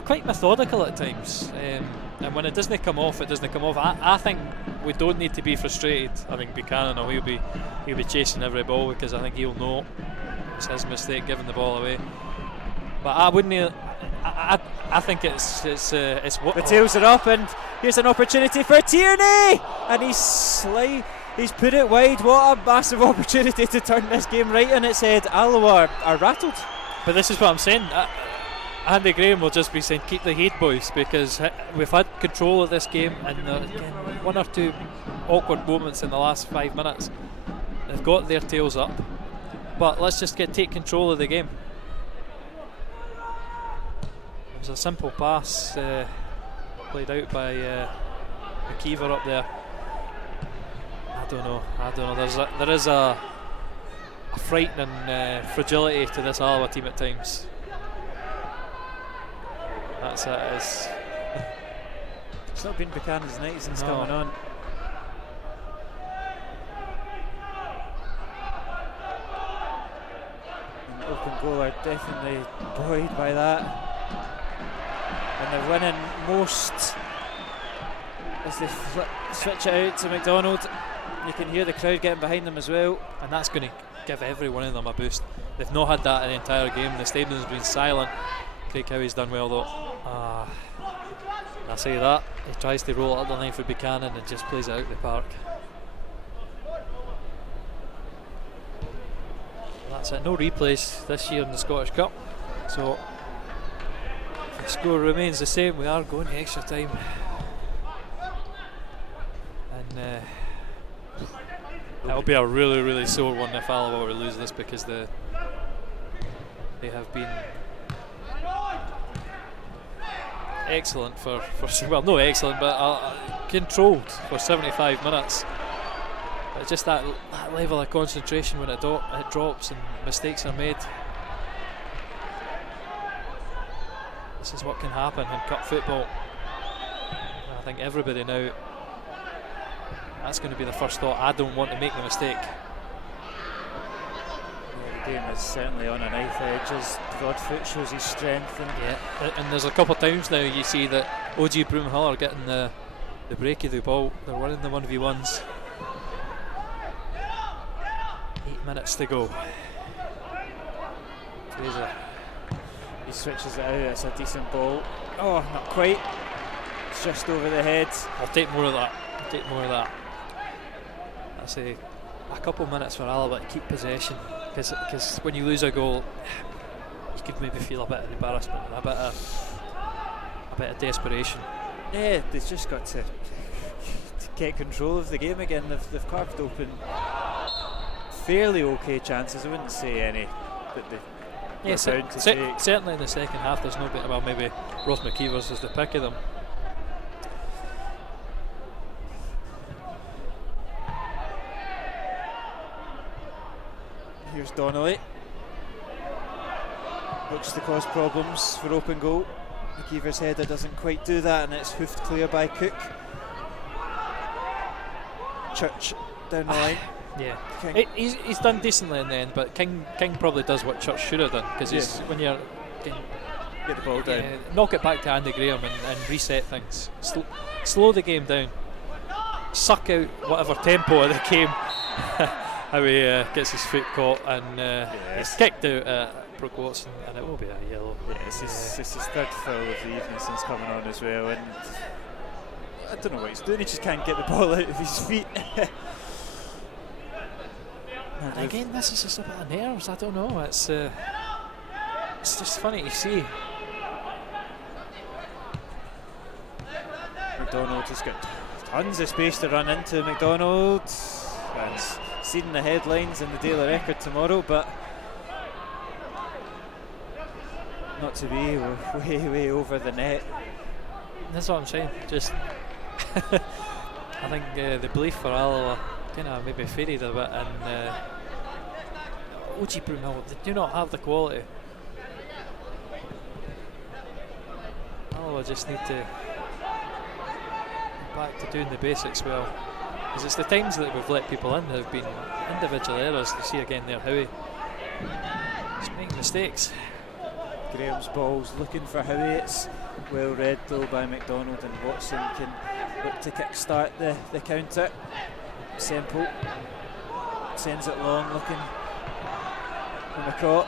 quite methodical at times, and when it doesn't come off, it doesn't come off. I think we don't need to be frustrated. I think Buchanan, he'll be chasing every ball, because I think he'll know it's his mistake giving the ball away. But I wouldn't. I think it's what the tails are up, and here's an opportunity for Tierney, and he's put it wide. What a massive opportunity to turn this game right in its head. Alloa are rattled. But this is what I'm saying. Andy Graham will just be saying, keep the heat, boys, because we've had control of this game, and one or two awkward moments in the last 5 minutes. They've got their tails up, but let's just take control of the game. It was a simple pass played out by McKeever up there. I don't know. There is a frightening fragility to this Alloa team at times. That's it. It's not been Buchanan's night since coming on. And the open goal are definitely buoyed by that. And they're winning most as they switch it out to McDonald. You can hear the crowd getting behind them as well. And that's going to give every one of them a boost. They've not had that in the entire game. The stadium's been silent. Craig Howie's done well though. I say that. He tries to roll it up the line for Buchanan and just plays it out the park. That's it. No replays this year in the Scottish Cup. So if the score remains the same, we are going to extra time. And that'll be a really, really sore one if Alloa were to lose this, because they have been excellent for well, not excellent, but controlled for 75 minutes. But just that level of concentration when it drops and mistakes are made. This is what can happen in cup football. And I think everybody now, that's going to be the first thought. I don't want to make the mistake. The game is certainly on a knife edge as Broadfoot shows his strength. And there's a couple of times now you see that OG Broomhill are getting the break of the ball. They're winning the 1v1s. 8 minutes to go. Fraser, he switches it out. It's a decent ball. Oh, not quite. It's just over the head. I'll take more of that. I say a couple of minutes for Alloa to keep possession, because when you lose a goal, you could maybe feel a bit of embarrassment, a bit of desperation. Yeah, they've just got to get control of the game again. They've carved open fairly okay chances. I wouldn't say any that they were bound to take. Certainly in the second half, there's no bit about maybe Ross McKeever's was the pick of them. Here's Donnelly. Looks to cause problems for open goal. McKeever's header doesn't quite do that, and it's hoofed clear by Cook. Church down the line. Yeah, he's done decently in the end, but King probably does what Church should have done, because when you're get the ball down, knock it back to Andy Graham and reset things, slow the game down, suck out whatever tempo of the game. How he gets his foot caught and he's kicked out at Brooke Watson, and it will be a yellow. Yeah, it's his third foul of the evening since coming on as well, and I don't know what he's doing. He just can't get the ball out of his feet. And again, this is just a bit of nerves. I don't know. It's just funny to see. McDonald has got tons of space to run into. McDonald, and seen the headlines in the Daily Record tomorrow, but not to be way over the net. That's what I'm saying. Just I think the belief for Alloa kind of maybe faded a bit, and OG Broomhill, they do not have the quality. Alloa just need to get back to doing the basics well, because it's the times that we've let people in that have been individual errors. You see again there Howie just making mistakes. Graham's ball's looking for Howie. It's well read though by McDonald, and Watson can look to kick-start the counter. Semple sends it long, looking for McCaw.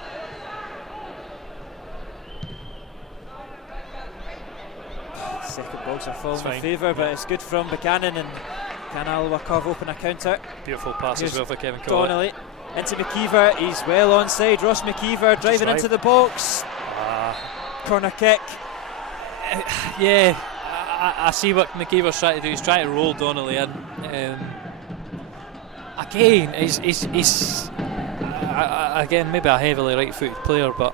Second balls are falling in favour, but it's good from Buchanan, and can Alloa carve open a counter? Beautiful pass as well for Kevin Donnelly into McKeever. He's well onside. Ross McKeever driving into the box. Corner kick. Yeah, I see what McKeever's trying to do. He's trying to roll Donnelly in. Again, he's again maybe a heavily right-footed player, but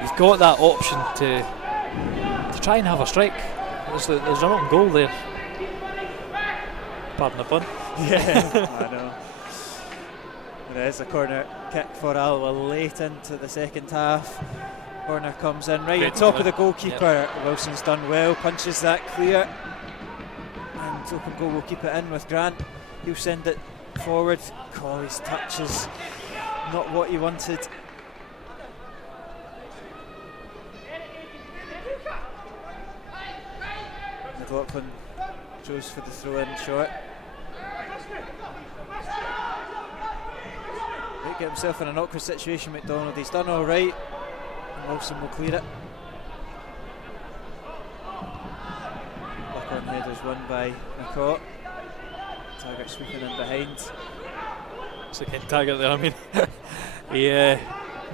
he's got that option to try and have a strike. There's an open goal there. Pardon the pun. Yeah, I know. There's a corner kick for Alloa late into the second half. Corner comes in right on top of the goalkeeper. Yep. Wilson's done well, punches that clear, and open goal will keep it in with Grant. He'll send it forward. Colley's touch is not what he wanted. McLaughlin Joe's for the throw-in shot. Might get himself in an awkward situation, McDonald. He's done all right. And Wilson will clear it. Look on headers won by McCott. Taggart sweeping in behind. It's again Taggart there. I mean, he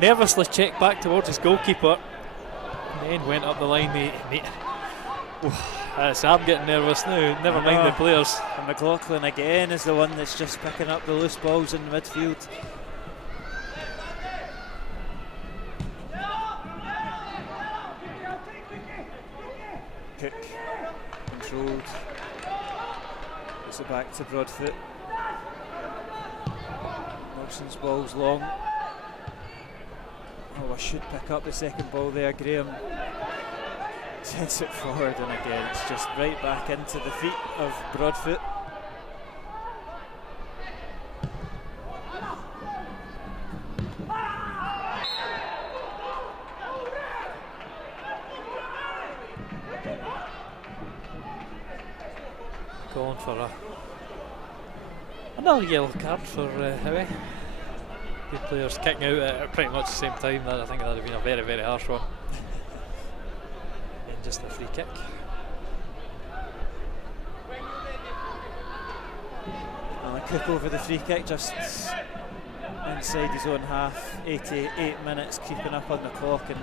nervously checked back towards his goalkeeper and then went up the line. I'm getting nervous now. Never mind the players. And McLaughlin again is the one that's just picking up the loose balls in midfield. Cook controlled. Puts it back to Broadfoot. Wilson's ball's long. Oh, I should pick up the second ball there. Graham sends it forward, and again it's just right back into the feet of Broadfoot. Going for another yellow card for Howie. Two players kicking out at pretty much the same time. I think that would have been a very, very harsh one. And just a free kick. And a kick over the free kick just inside his own half. 88 minutes creeping up on the clock, and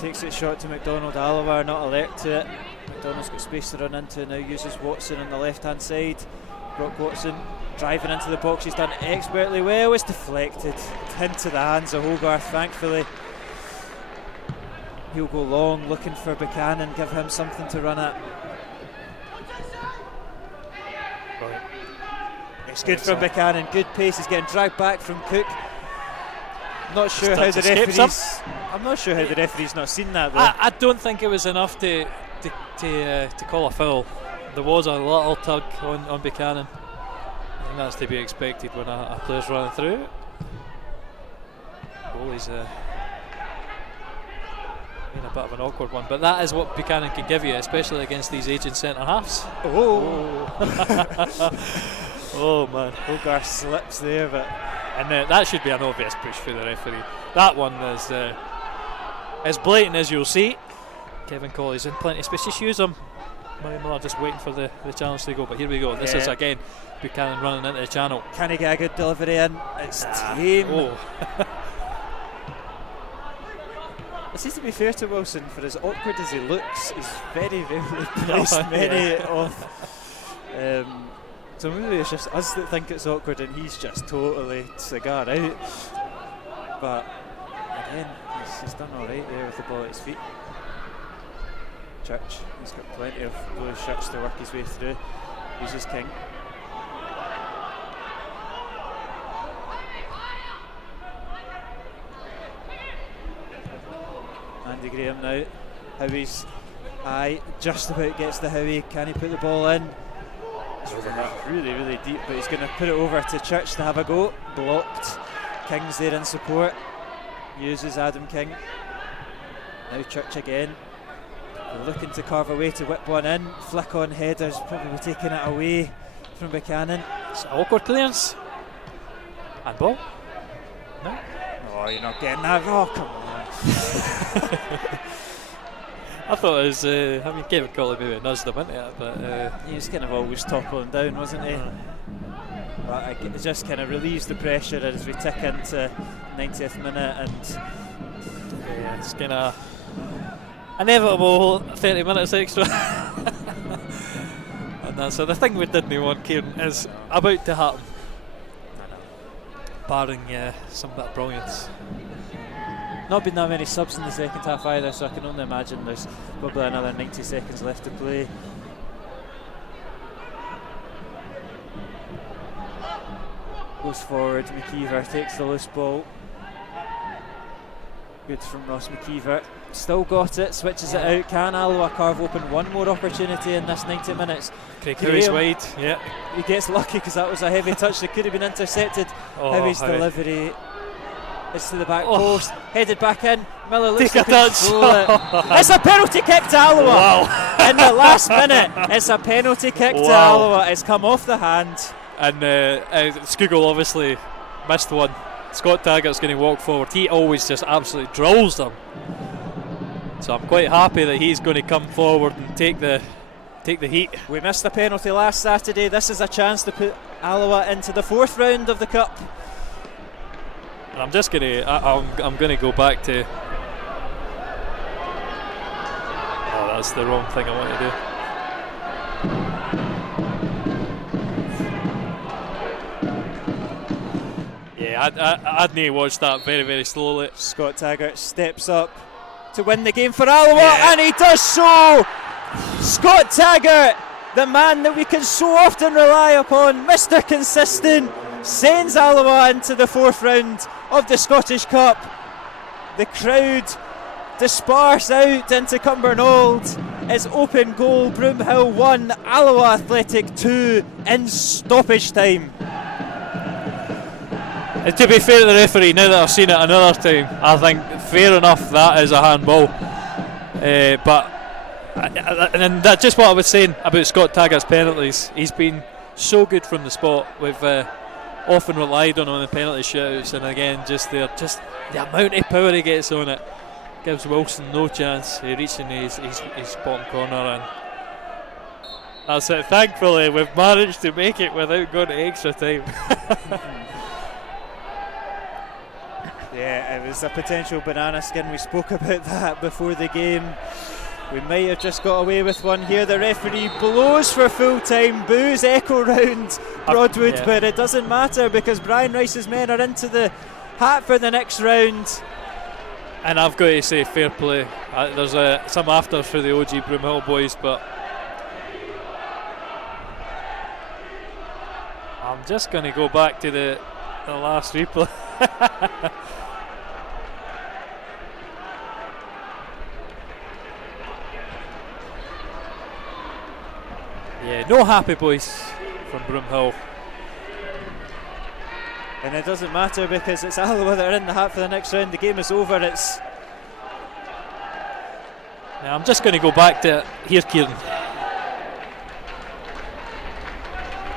takes it short to McDonald. Alloa not alert to it. McDonald's got space to run into, now uses Watson on the left hand side. Brock Watson driving into the box, he's done it expertly well. It's deflected into the hands of Hogarth, thankfully. He'll go long looking for Buchanan, give him something to run at. Right. It's good from Buchanan, good pace. He's getting dragged back from Cook. Not sure how the referee's. I'm not sure how the referee's not seen that though. I don't think it was enough to call a foul. There was a little tug on Buchanan. I think that's to be expected when a player's running through. Goalie's been a bit of an awkward one, but that is what Buchanan can give you, especially against these aging centre halves. Oh, oh man, Hogarth slips there, but and that should be an obvious push for the referee. That one is as blatant as you'll see. Kevin Colley's in plenty of space. Just use him. Miller just waiting for the challenge to go, but here we go. This is again Buchanan running into the channel. Can he get a good delivery in? It's tame. Oh. It seems to be fair to Wilson, for as awkward as he looks, he's very rarely placed many off. So maybe it's just us that think it's awkward and he's just totally cigar out. But again, he's done alright there with the ball at his feet. Church, he's got plenty of blue shirts to work his way through. Uses King. Andy Graham now. Howie's eye just about gets the Howie. Can he put the ball in? It's really, really deep, but he's going to put it over to Church to have a go. Blocked. King's there in support. Uses Adam King. Now Church again. They're looking to carve a way to whip one in. Flick on headers, probably taking it away from Buchanan. It's an awkward clearance. Handball? No? Oh, you're not getting that. Oh, come on. I thought it was, Kevin Colley maybe nudged him into it, but he was kind of always toppling down, wasn't he? But it just kind of relieves the pressure as we tick into 90th minute, and yeah, it's kind of inevitable 30 minutes extra. And so the thing we didn't want, Kieran, is about to happen. Barring some bit of brilliance. Not been that many subs in the second half either, so I can only imagine there's probably another 90 seconds left to play. Goes forward, McKeever takes the loose ball. Good from Ross McKeever. Still got it, switches it out. Can Alloa carve open one more opportunity in this 90 minutes? Craig Howie's wide, yeah. He gets lucky because that was a heavy touch that could have been intercepted. Howie's delivery. It's to the back post, headed back in. Miller looks Take to a touch. control it. It's a penalty kick to Alloa. Wow. In the last minute, it's a penalty kick to Alloa. It's come off the hand. And Skugel obviously missed one. Scott Taggart's going to walk forward. He always just absolutely drills them. So I'm quite happy that he's going to come forward and take the heat. We missed the penalty last Saturday. This is a chance to put Alloa into the 4th round of the cup. And I'm just going to I'm going to go back to. Oh, that's the wrong thing I want to do. I'd need to watch that very, very slowly. Scott Taggart steps up to win the game for Alloa, and he does so! Scott Taggart, the man that we can so often rely upon, Mr. Consistent, sends Alloa into the 4th round of the Scottish Cup. The crowd disperse out into Cumbernauld. It's open goal, Broomhill 1, Alloa Athletic 2 in stoppage time. And to be fair to the referee, now that I've seen it another time, I think fair enough that is a handball. And that's just what I was saying about Scott Taggart's penalties. He's been so good from the spot. We've often relied on him in the penalty shootouts, and again, just the amount of power he gets on it gives Wilson no chance. He reaching his bottom corner, and that's it. Thankfully, we've managed to make it without going to extra time. Yeah, it was a potential banana skin. We spoke about that before the game. We might have just got away with one here. The referee blows for full time, boos echo round Broadwood, but it doesn't matter because Brian Rice's men are into the hat for the next round. And I've got to say, fair play. There's some afters for the OG Broomhill boys, but I'm just going to go back to the last replay. Yeah, no happy boys from Broomhill. And it doesn't matter because it's Alloa that are in the hat for the next round. The game is over. It's. Yeah, I'm just going to go back to here, Kieran.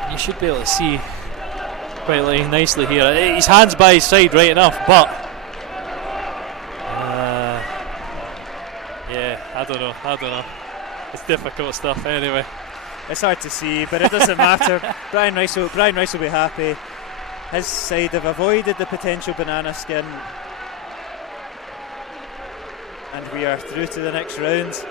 You should be able to see quite nicely here. His hands by his side, right enough, but yeah, I don't know. It's difficult stuff anyway. It's hard to see, but it doesn't matter. Brian Rice will be happy. His side have avoided the potential banana skin, and we are through to the next round.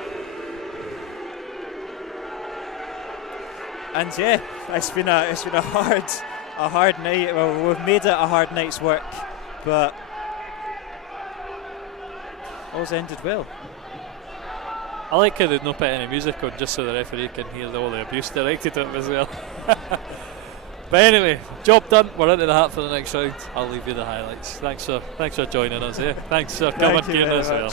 And yeah, it's been a hard night. Well, we've made it a hard night's work, but all's ended well. I like how they've not put any music on just so the referee can hear all the abuse directed at him as well. But anyway, job done. We're into the hat for the next round. I'll leave you the highlights. Thanks for joining us here. Thanks for coming here as well.